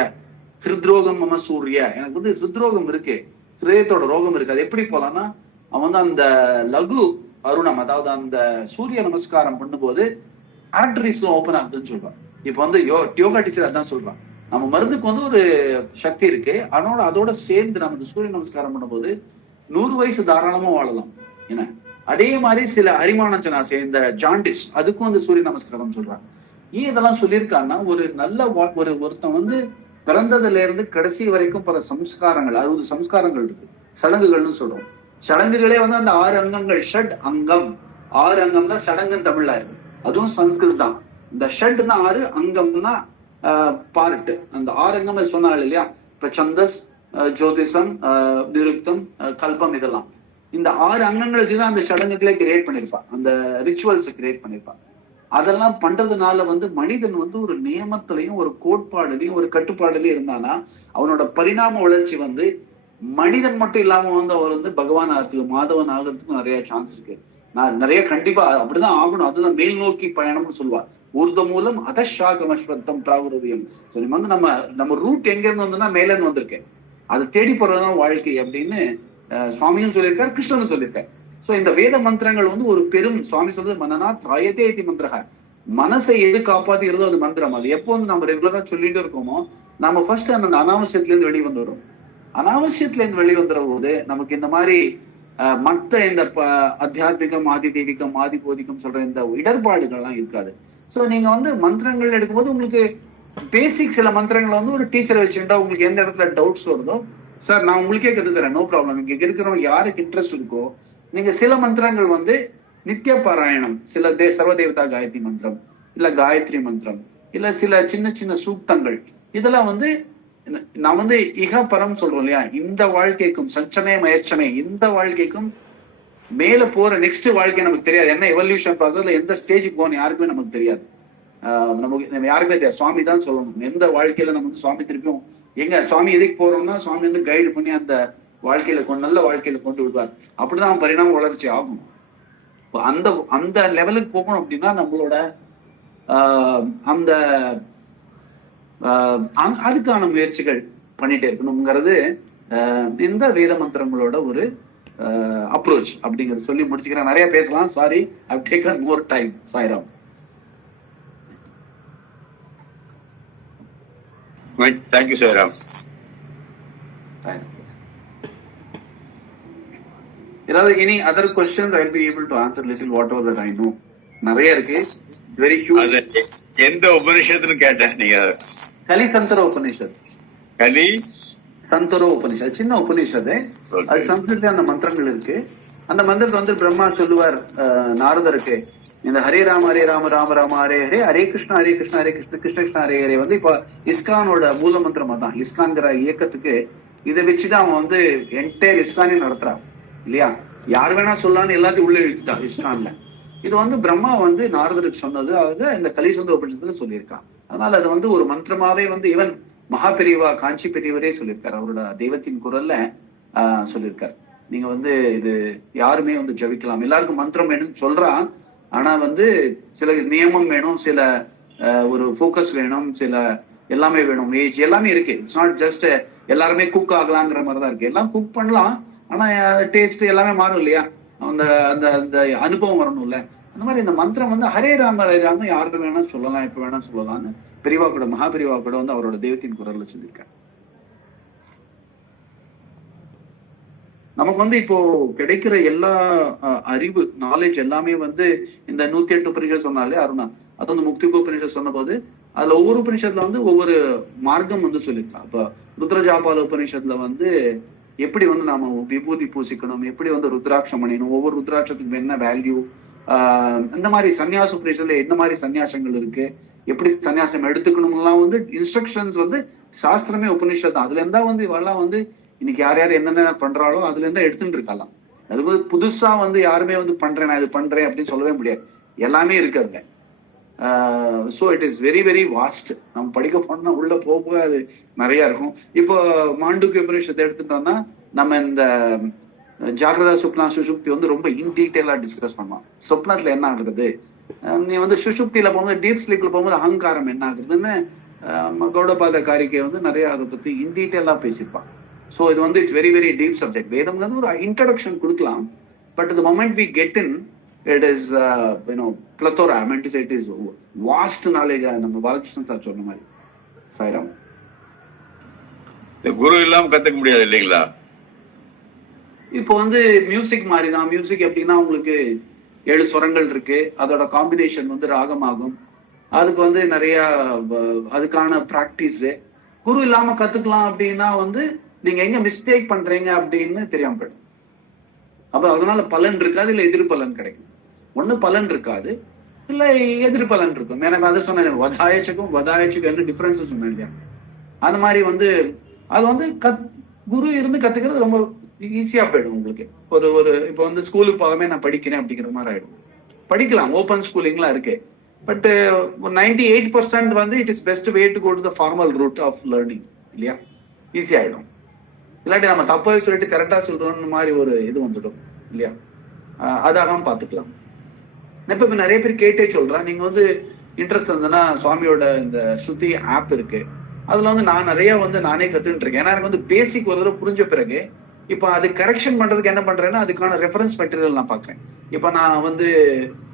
ஹிருத்ரோகம் மம சூரிய, எனக்கு வந்து ஹிருத்ரோகம் இருக்கு, ஹிருதயத்தோட ரோகம் இருக்கு, அது எப்படி போலாம்னா அவன் வந்து அந்த லகு அருணம், அதாவது அந்த சூரிய நமஸ்காரம் பண்ணும்போது ஆர்டரிஸ் ஓபன் ஆகுதுன்னு சொல்றான். இப்ப வந்து யோகா டீச்சர் அதான் சொல்றான், நம்ம மருந்துக்கு வந்து ஒரு சக்தி இருக்கு, அதோட சேர்ந்து நம்ம சூரிய நமஸ்காரம் பண்ணும்போது 100 வயசு தாராளமா வாழலாம். என்ன அதே மாதிரி சில ஹரிமானஞ்சனாசை, இந்த ஜாண்டிஸ், அதுக்கும் வந்து சூரிய நமஸ்காரம் சொல்றாங்க. ஏன் இதெல்லாம் சொல்லியிருக்காங்கன்னா ஒரு நல்ல ஒருத்தன் வந்து பிறந்ததுல இருந்து கடைசி வரைக்கும் பல சம்ஸ்காரங்கள், 60 சம்ஸ்காரங்கள் இருக்கு, சடங்குகள்னு சொல்றோம். சடங்குகளே வந்து அந்த 6 அங்கங்கள், ஷட் அங்கம், 6 அங்கம் தான் சடங்குன்னு தமிழ்ல இருக்கு, அதுவும் சம்ஸ்கிருத் தான். இந்த ஷட்னா 6, அங்கம்னா பார்ட். அந்த 6 அங்கம் சொன்னாங்க இல்லையா, இப்ப சந்தஸ், ஜோதிஷம், நிருக்தம், கல்பம், இதெல்லாம் இந்த 6 அங்கங்கள் வச்சுதான் அந்த சடங்குகளை கிரியேட் பண்ணிருப்பான், அந்த ரிச்சுவல்ஸ் கிரியேட் பண்ணிருப்பான். அதெல்லாம் பண்றதுனால வந்து மனிதன் வந்து ஒரு நியமத்திலையும் ஒரு கோட்பாடுலையும் ஒரு கட்டுப்பாடுலயும் இருந்தானா அவனோட பரிணாம வளர்ச்சி வந்து மனிதன் மட்டும் இல்லாம வந்து அவர் வந்து பகவான் ஆகிறதுக்கு, மாதவன் ஆகிறதுக்கும் நிறைய சான்ஸ் இருக்கு. நான் நிறைய கண்டிப்பா அப்படிதான் ஆகணும். அதுதான் மேல் நோக்கி பயணம்னு சொல்லுவார். ஊர்த மூலம் அதஷாகமஸ்வத்தம் பிராகுரவியம். ஸோ நம்ம வந்து நம்ம ரூட் எங்க இருந்து வந்தோம்னா மேல இருந்து வந்திருக்கேன், அதை தேடி போறதுதான் வாழ்க்கை அப்படின்னு சுவாமியும் சொல்லியிருக்காரு, கிருஷ்ணனும் சொல்லியிருக்காரு. சோ இந்த வேத மந்திரங்கள் வந்து ஒரு பெரும், சுவாமி சொல்றது மனனா திராயதே இதி மந்திரக, மனசை எது காப்பாத்துகிறதோ அது மந்திரம். அது எப்போ வந்து நம்ம ரெகுலரா சொல்லிட்டு இருக்கோமோ நம்ம ஃபர்ஸ்ட் அந்த அனாவசியத்துல இருந்து வெளியே வந்துடும். அனாவசியத்துல இருந்து வெளியே வந்துற போது நமக்கு இந்த மாதிரி மத்த இந்த அத்தியாத்மிகம், ஆதி தெய்வீகம், ஆதி போதிகம் சொல்ற இந்த இடர்பாடுகள்லாம் இருக்காது. சோ நீங்க வந்து மந்திரங்கள் எடுக்கும்போது உங்களுக்கு பேசிக் சில மந்திரங்களை வந்து ஒரு டீச்சரை வச்சுட்டா உங்களுக்கு எந்த இடத்துல டவுட்ஸ் வருதோ, சார் நான் உங்களுக்கே கத்துக்கிறேன், நோ ப்ராப்ளம். இங்க இருக்கிறவங்க யாருக்கு இன்ட்ரெஸ்ட் இருக்கோ நீங்க சில மந்திரங்கள் வந்து நித்திய பாராயணம், சில சர்வதேவதா காயத்ரி மந்திரம் இல்ல காயத்ரி மந்திரம் இல்ல சில சின்ன சின்ன சூக்தங்கள், இதெல்லாம் வந்து நான் வந்து இகபரம் சொல்றோம் இல்லையா, இந்த வாழ்க்கைக்கும் சஞ்சனை மயச்சனை, இந்த வாழ்க்கைக்கும் மேல போற நெக்ஸ்ட் வாழ்க்கை நமக்கு தெரியாது. என்ன எவல்யூஷன் ப்ராசஸ்ல எந்த ஸ்டேஜுக்கு போகணும் யாருக்குமே நமக்கு தெரியாது. நம்ம யாருக்குமே தெரியாது, சுவாமி தான் சொல்லணும். எந்த வாழ்க்கையில நம்ம வந்து சுவாமி திருப்பியும் எங்க சுவாமி எதுக்கு போறோம்னா சுவாமி வந்து கைடு பண்ணி அந்த வாழ்க்கையில நல்ல வாழ்க்கையில கொண்டு விடுவார். அப்படிதான் அவன் பரிணாம வளர்ச்சி ஆகும். அந்த லெவலுக்கு போகணும் அப்படின்னா நம்மளோட அந்த அதுக்கான முயற்சிகள் பண்ணிட்டே இருக்கணுங்கிறது இந்த வேத மந்திரங்களோட ஒரு அப்ரோச் அப்படிங்கறது சொல்லி முடிச்சுக்கிறேன். நிறைய பேசலாம், sorry, I taken more time. Sairam. Thank you, Sairam. Any other questions? I'll be able to answer little whatever that I know. நிறைய இருக்கு, very huge. எந்த உபனிஷத்துன்னு கேட்டேன் நீங்க? கலி சந்தர உபனிஷத். கலி சந்தர உபனிஷத் சின்ன உபனிஷத்து, அது சம்ஸ்கிருத்ல அந்த மந்திரங்கள் இருக்கு. அந்த மந்திரத்தை வந்து பிரம்மா சொல்லுவார் நாரதருக்கு, இந்த ஹரே ராம ராம ராம ஹரே ஹரே, ஹரே கிருஷ்ணா ஹரே கிருஷ்ணா கிருஷ்ண கிருஷ்ண ஹரே ஹரே வந்து இப்ப இஸ்கானோட மூல மந்திரம் தான். இஸ்கான்கிற இயக்கத்துக்கு இதை வச்சுதான் அவன் வந்து என்டையர் இஸ்கானே நடத்துறான் இல்லையா. யார் வேணா சொல்லலான்னு எல்லாத்தையும் உள்ள இழுத்துட்டான் இஸ்கான்ல. இது வந்து பிரம்மா வந்து நாரதருக்கு சொன்னது, அதாவது இந்த கலிசுந்தர உபனிஷத்துல சொல்லியிருக்கான். அதனால அது வந்து ஒரு மந்திரமாவே வந்து ஈவன் மகா பெரியவா, காஞ்சி பெரியவரே சொல்லியிருக்காரு அவரோட தெய்வத்தின் குரல்ல. சொல்லியிருக்காரு. நீங்க வந்து இது யாருமே வந்து ஜபிக்கலாம், எல்லாருக்கும் மந்திரம் வேணும்னு சொல்றான். ஆனா வந்து சில நியமம் வேணும், சில ஒரு ஃபோக்கஸ் வேணும், சில எல்லாமே வேணும், ஏஜ் எல்லாமே இருக்கு. இட்ஸ் நாட் ஜஸ்ட் எல்லாருமே குக் ஆகலாங்கிற மாதிரி தான் இருக்கு. எல்லாம் குக் பண்ணலாம், ஆனா டேஸ்ட் எல்லாமே மாறும் இல்லையா, அந்த அந்த அந்த அனுபவம் வரணும்ல. அந்த மாதிரி இந்த மந்திரம் வந்து ஹரே ராம யாருக்கு வேணா சொல்லலாம், எப்ப வேணா சொல்லலாம்னு பெரியவா கூட, மகாபெரிவா கூட வந்து அவரோட தெய்வத்தின் குரல்ல சொல்லியிருக்காரு. நமக்கு வந்து இப்போ கிடைக்கிற எல்லா அறிவு நாலேஜ் எல்லாமே வந்து இந்த 108 உபனிஷத் சொன்னாலே அருணா, அது வந்து முக்தி உபனிஷத் சொன்ன போது அதுல ஒவ்வொரு உபனிஷத்துல வந்து ஒவ்வொரு மார்க்கம் வந்து சொல்லியிருக்கா. அப்ப ருத்ரஜாபால உபனிஷத்துல வந்து எப்படி வந்து நாம விபூதி பூசிக்கணும், எப்படி வந்து ருத்ராட்சம் பண்ணிக்கணும், ஒவ்வொரு ருத்ராட்சத்துக்கு என்ன வேல்யூ, இந்த மாதிரி சன்னியாச உபனிஷத்துல என்ன மாதிரி சன்னியாசங்கள் இருக்கு, எப்படி சன்னியாசம் எடுத்துக்கணும்லாம் வந்து இன்ஸ்ட்ரக்ஷன்ஸ் வந்து சாஸ்திரமே உபனிஷத் தான். அதுல இருந்தா வந்து இவெல்லாம் வந்து இன்னைக்கு யார் யார் என்னென்ன பண்றாளோ அதுல இருந்தா எடுத்துட்டு இருக்கலாம். அது வந்து புதுசா வந்து யாருமே வந்து பண்றேன் நான் இது பண்றேன் அப்படின்னு சொல்லவே முடியாது, எல்லாமே இருக்கு அதுல. So it is very very vast. நம்ம படிக்க போனோம்னா உள்ள போக அது நிறைய இருக்கும். இப்போ மாண்டூக்கிய உபனிஷத்தை எடுத்துட்டோம்னா நம்ம இந்த ஜாகிரதா சுப்னா சுஷுப்தி வந்து ரொம்ப இன் டீட்டெயிலா டிஸ்கஸ் பண்ணலாம். சொப்னத்துல என்ன ஆகுறது, நீ வந்து சுஷுப்தியில போகும்போது டீப் ஸ்லீப்ல போகும்போது அகங்காரம் என்ன ஆகுறதுன்னு கௌடபாத காரிக்கை வந்து நிறைய அதை பத்தி இன் டீட்டெயிலா பேசியிருப்பான். ஸோ இது வந்து it's very very deep subject. வேதம்ங்கிறது ஒரு இன்ட்ரடக்ஷன் கொடுக்கலாம், but the moment we get in it is plethora. I meant to say it is vast knowledge. நம்ம பாலகிருஷ்ணன் சார் சொன்ன மாதிரி சாய்ராம், குரு இல்லாம கத்துக்க முடியாது இல்லைங்களா. இப்போ வந்து மியூசிக் மாதிரி தான். மியூசிக் எப்படின்னா உங்களுக்கு 7 ஸ்வரங்கள் இருக்கு, அதோட காம்பினேஷன் வந்து ராகமாகும், அதுக்கு வந்து நிறைய அதுக்கான பிராக்டிஸ். குரு இல்லாம கத்துக்கலாம் அப்படின்னா வந்து நீங்க எங்க மிஸ்டேக் பண்றீங்க அப்படின்னு தெரியாம போயிடும். அப்ப அதனால பலன் இருக்காது, இல்ல எதிர் பலன் கிடைக்கும். ஒண்ணு பலன் இருக்காது, இல்ல எதிர் பலன் இருக்கும். எனக்கு அதை சொன்னேன், வதாயச்சுக்கும் என்ன டிஃபரன்ஸ் சொன்னேன் இல்லையா. அந்த மாதிரி வந்து அது வந்து குரு இருந்து கத்துக்கிறது ரொம்ப ஈஸியா போயிடும் உங்களுக்கு. ஒரு இப்ப வந்து ஸ்கூலுக்கு போகாம நான் படிக்கிறேன் அப்படிங்கிற மாதிரி ஆயிடும். படிக்கலாம், ஓப்பன் ஸ்கூலிங்லாம் இருக்கு, பட் 98% வந்து it is best way to go to the formal route of learning இல்லையா. ஈஸி ஆயிடும். இல்லாட்டி நம்ம தப்பாவே சொல்லிட்டு கரெக்டா சொல்றோம்னு மாதிரி ஒரு இது வந்துடும் இல்லையா. அதாக பாத்துக்கலாம். இப்ப நிறைய பேர் கேட்டே சொல்றேன், நீங்க வந்து இன்ட்ரெஸ்ட் இருந்ததுன்னா சுவாமியோட இந்த ஸ்ருதி ஆப் இருக்கு, அதுல வந்து நான் நிறைய வந்து நானே கத்துக்கிட்டு இருக்கேன். ஏன்னா எனக்கு வந்து பேசிக் ஒரு தடவை புரிஞ்ச பிறகு இப்ப அது கரெக்ஷன் பண்றதுக்கு என்ன பண்றேன்னா அதுக்கான ரெஃபரன்ஸ் மெட்டீரியல் நான் பாக்குறேன். இப்ப நான் வந்து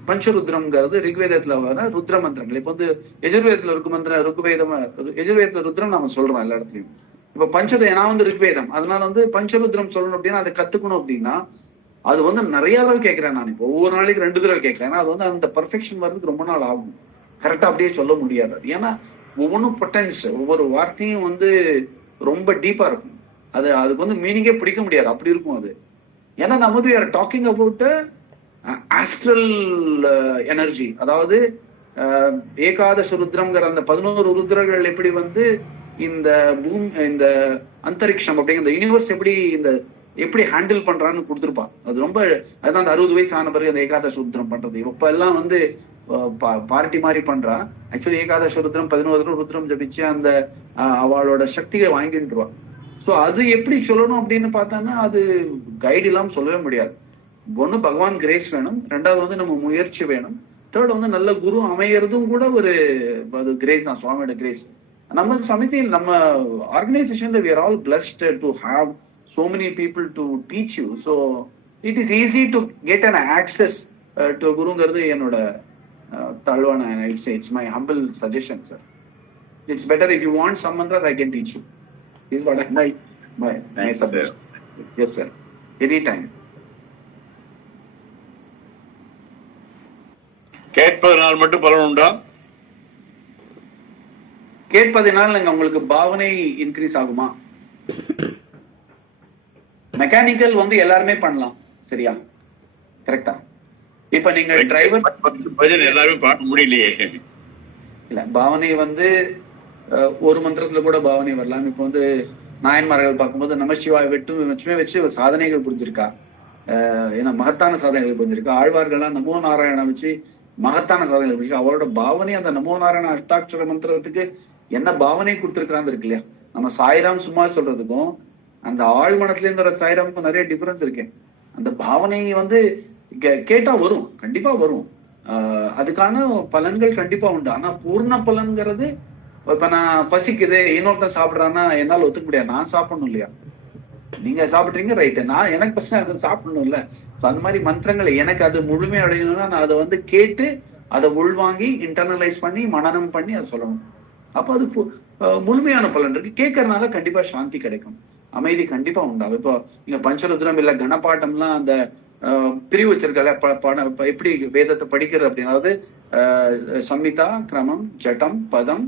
பஞ்சருத்ரம்ங்கிறது ரிக்வேதத்துல வர ருத்ர மந்திரங்கள். இப்ப வந்து எஜுர்வேதத்துல இருக்கு மந்திரம், எஜுர்வேதத்துல ருத்ரம் நாம சொல்றோம் எல்லா இடத்துலயும். இப்ப நான் வந்து ரிக்வேதம், அதனால வந்து பஞ்சருத்ரம் சொல்லணும் அப்படின்னா அதை கத்துக்கணும் அப்படின்னா அது வந்து நிறைய தடவை கேட்கிறேன் நான். இப்போ ஒவ்வொரு நாளைக்கு 2 தடவை கேட்கிறேன். அது வந்து அந்த பர்ஃபெக்ஷன் வர்றதுக்கு ரொம்ப நாள் ஆகும், கரெக்டா அப்படியே சொல்ல முடியாது. ஏன்னா ஒவ்வொன்றும் பொட்டன்ஸ், ஒவ்வொரு வார்த்தையும் வந்து ரொம்ப டீப்பா இருக்கும். அதுக்கு வந்து மீனிங்கே பிடிக்க முடியாது, அப்படி இருக்கும் அது. ஏன்னா நம்ம வந்து டாக்கிங் அபவுட் ஆஸ்ட்ரல் எனர்ஜி, அதாவது ஏகாதச ருத்ரம்ங்கிற அந்த 11 ருத்ரர்கள் எப்படி வந்து இந்த இந்த அந்தரிக்ஷம் அப்படிங்கிற இந்த யூனிவர்ஸ் எப்படி ஹேண்டில் பண்றான்னு கொடுத்துருப்பா. அது ரொம்ப அதுதான் அந்த 60 வயசு ஆன பிறகு அந்த ஏகாதச ருத்ரம் பண்றது. இப்ப எல்லாம் வந்து பார்ட்டி மாதிரி பண்றா. ஆக்சுவலி ஏகாதச ருத்ரம் 11 ருத்ரம் ஜபிச்சு அந்த அவளோட சக்தியை வாங்கிட்டுருவா. சோ அது எப்படி சொல்லணும் அப்படின்னு பார்த்தான்னா அது கைடு இல்லாம சொல்லவே முடியாது. ஒண்ணு பகவான் கிரேஸ் வேணும், 2வது வந்து நம்ம முயற்சி வேணும், 3rd வந்து நல்ல குரு அமையறதும் கூட ஒரு கிரேஸ் தான், சுவாமியோட கிரேஸ். நம்ம சமிதியில் நம்ம ஆர்கனைசேஷன்ல we are all blessed to have so many people to teach you, so it is easy to get an access to குருங்கிறது என்னோட தாழ்வான, I would say it's my humble suggestion, sir. It's better if you want some mantras I can teach you. This is what my suggestion. Yes sir, anytime. கேட்பதனால் மட்டும் பலன் உண்டா? கேட்பதனால் உங்களுக்கு பாவனை increase ஆகுமா? Mechanical வந்து எல்லாருமே பண்ணலாம், சரியா, கரெக்டா? இப்ப நீங்க டிரைவர் பஜன் எல்லாருமே பார்க்க முடியலையே. இல்ல, பாவனை வந்து ஒரு மந்திரத்துல கூட பாவனை வரலாம். இப்ப வந்து நாயன்மார்கள் பார்க்கும்போது நமசிவாய் வெட்டுமே வச்சு சாதனைகள் புரிஞ்சிருக்கா, ஏன்னா மகத்தான சாதனைகள் புரிஞ்சிருக்கா. ஆழ்வார்கள்லாம் நமோ நாராயண வச்சு மகத்தான சாதனைகள் புரிஞ்சிருக்கா. அவரோட பாவனை அந்த நமோ நாராயண அஷ்டாட்சர மந்திரத்துக்கு என்ன பாவனை கொடுத்திருக்கான்னு இருக்கு இல்லையா. நம்ம சாய்ராம் சும்மா சொல்றதுக்கும் அந்த ஆழ் மனத்துல இருந்து சாய்ராமுக்கும் நிறைய டிஃபரன்ஸ் இருக்கு. அந்த பாவனை வந்து கேட்டா வரும், கண்டிப்பா வரும். அதுக்கான பலன்கள் கண்டிப்பா உண்டு. ஆனா பூர்ண பலன்கிறது, இப்ப நான் பசிக்குது இன்னொருத்தன் சாப்பிடுறான்னா என்னால ஒத்துக்க முடியாது. நான் சாப்பிடணும் இல்லையா? நீங்க சாப்பிடுறீங்க ரைட்டு, நான் எனக்கு பசங்க அதை சாப்பிடணும் இல்ல. அந்த மாதிரி மந்திரங்கள் எனக்கு அது முழுமை அடையணும்னா நான் அதை வந்து கேட்டு அதை உள்வாங்கி இன்டர்னலைஸ் பண்ணி மனனம் பண்ணி அதை சொல்லணும். அப்ப அது முழுமையான பலன் இருக்கு. கேட்கறதுனால கண்டிப்பா சாந்தி கிடைக்கும், அமைதி கண்டிப்பா உண்டாகும். இப்போ நீங்க பஞ்சருத்ரம் இல்ல கணபாட்டம்லாம் அந்த பிரிவு வச்சிருக்கல எப்படி வேதத்தை படிக்கிறது அப்படின்னு, அதாவது சம்மிதா, கிரமம், ஜட்டம், பதம்,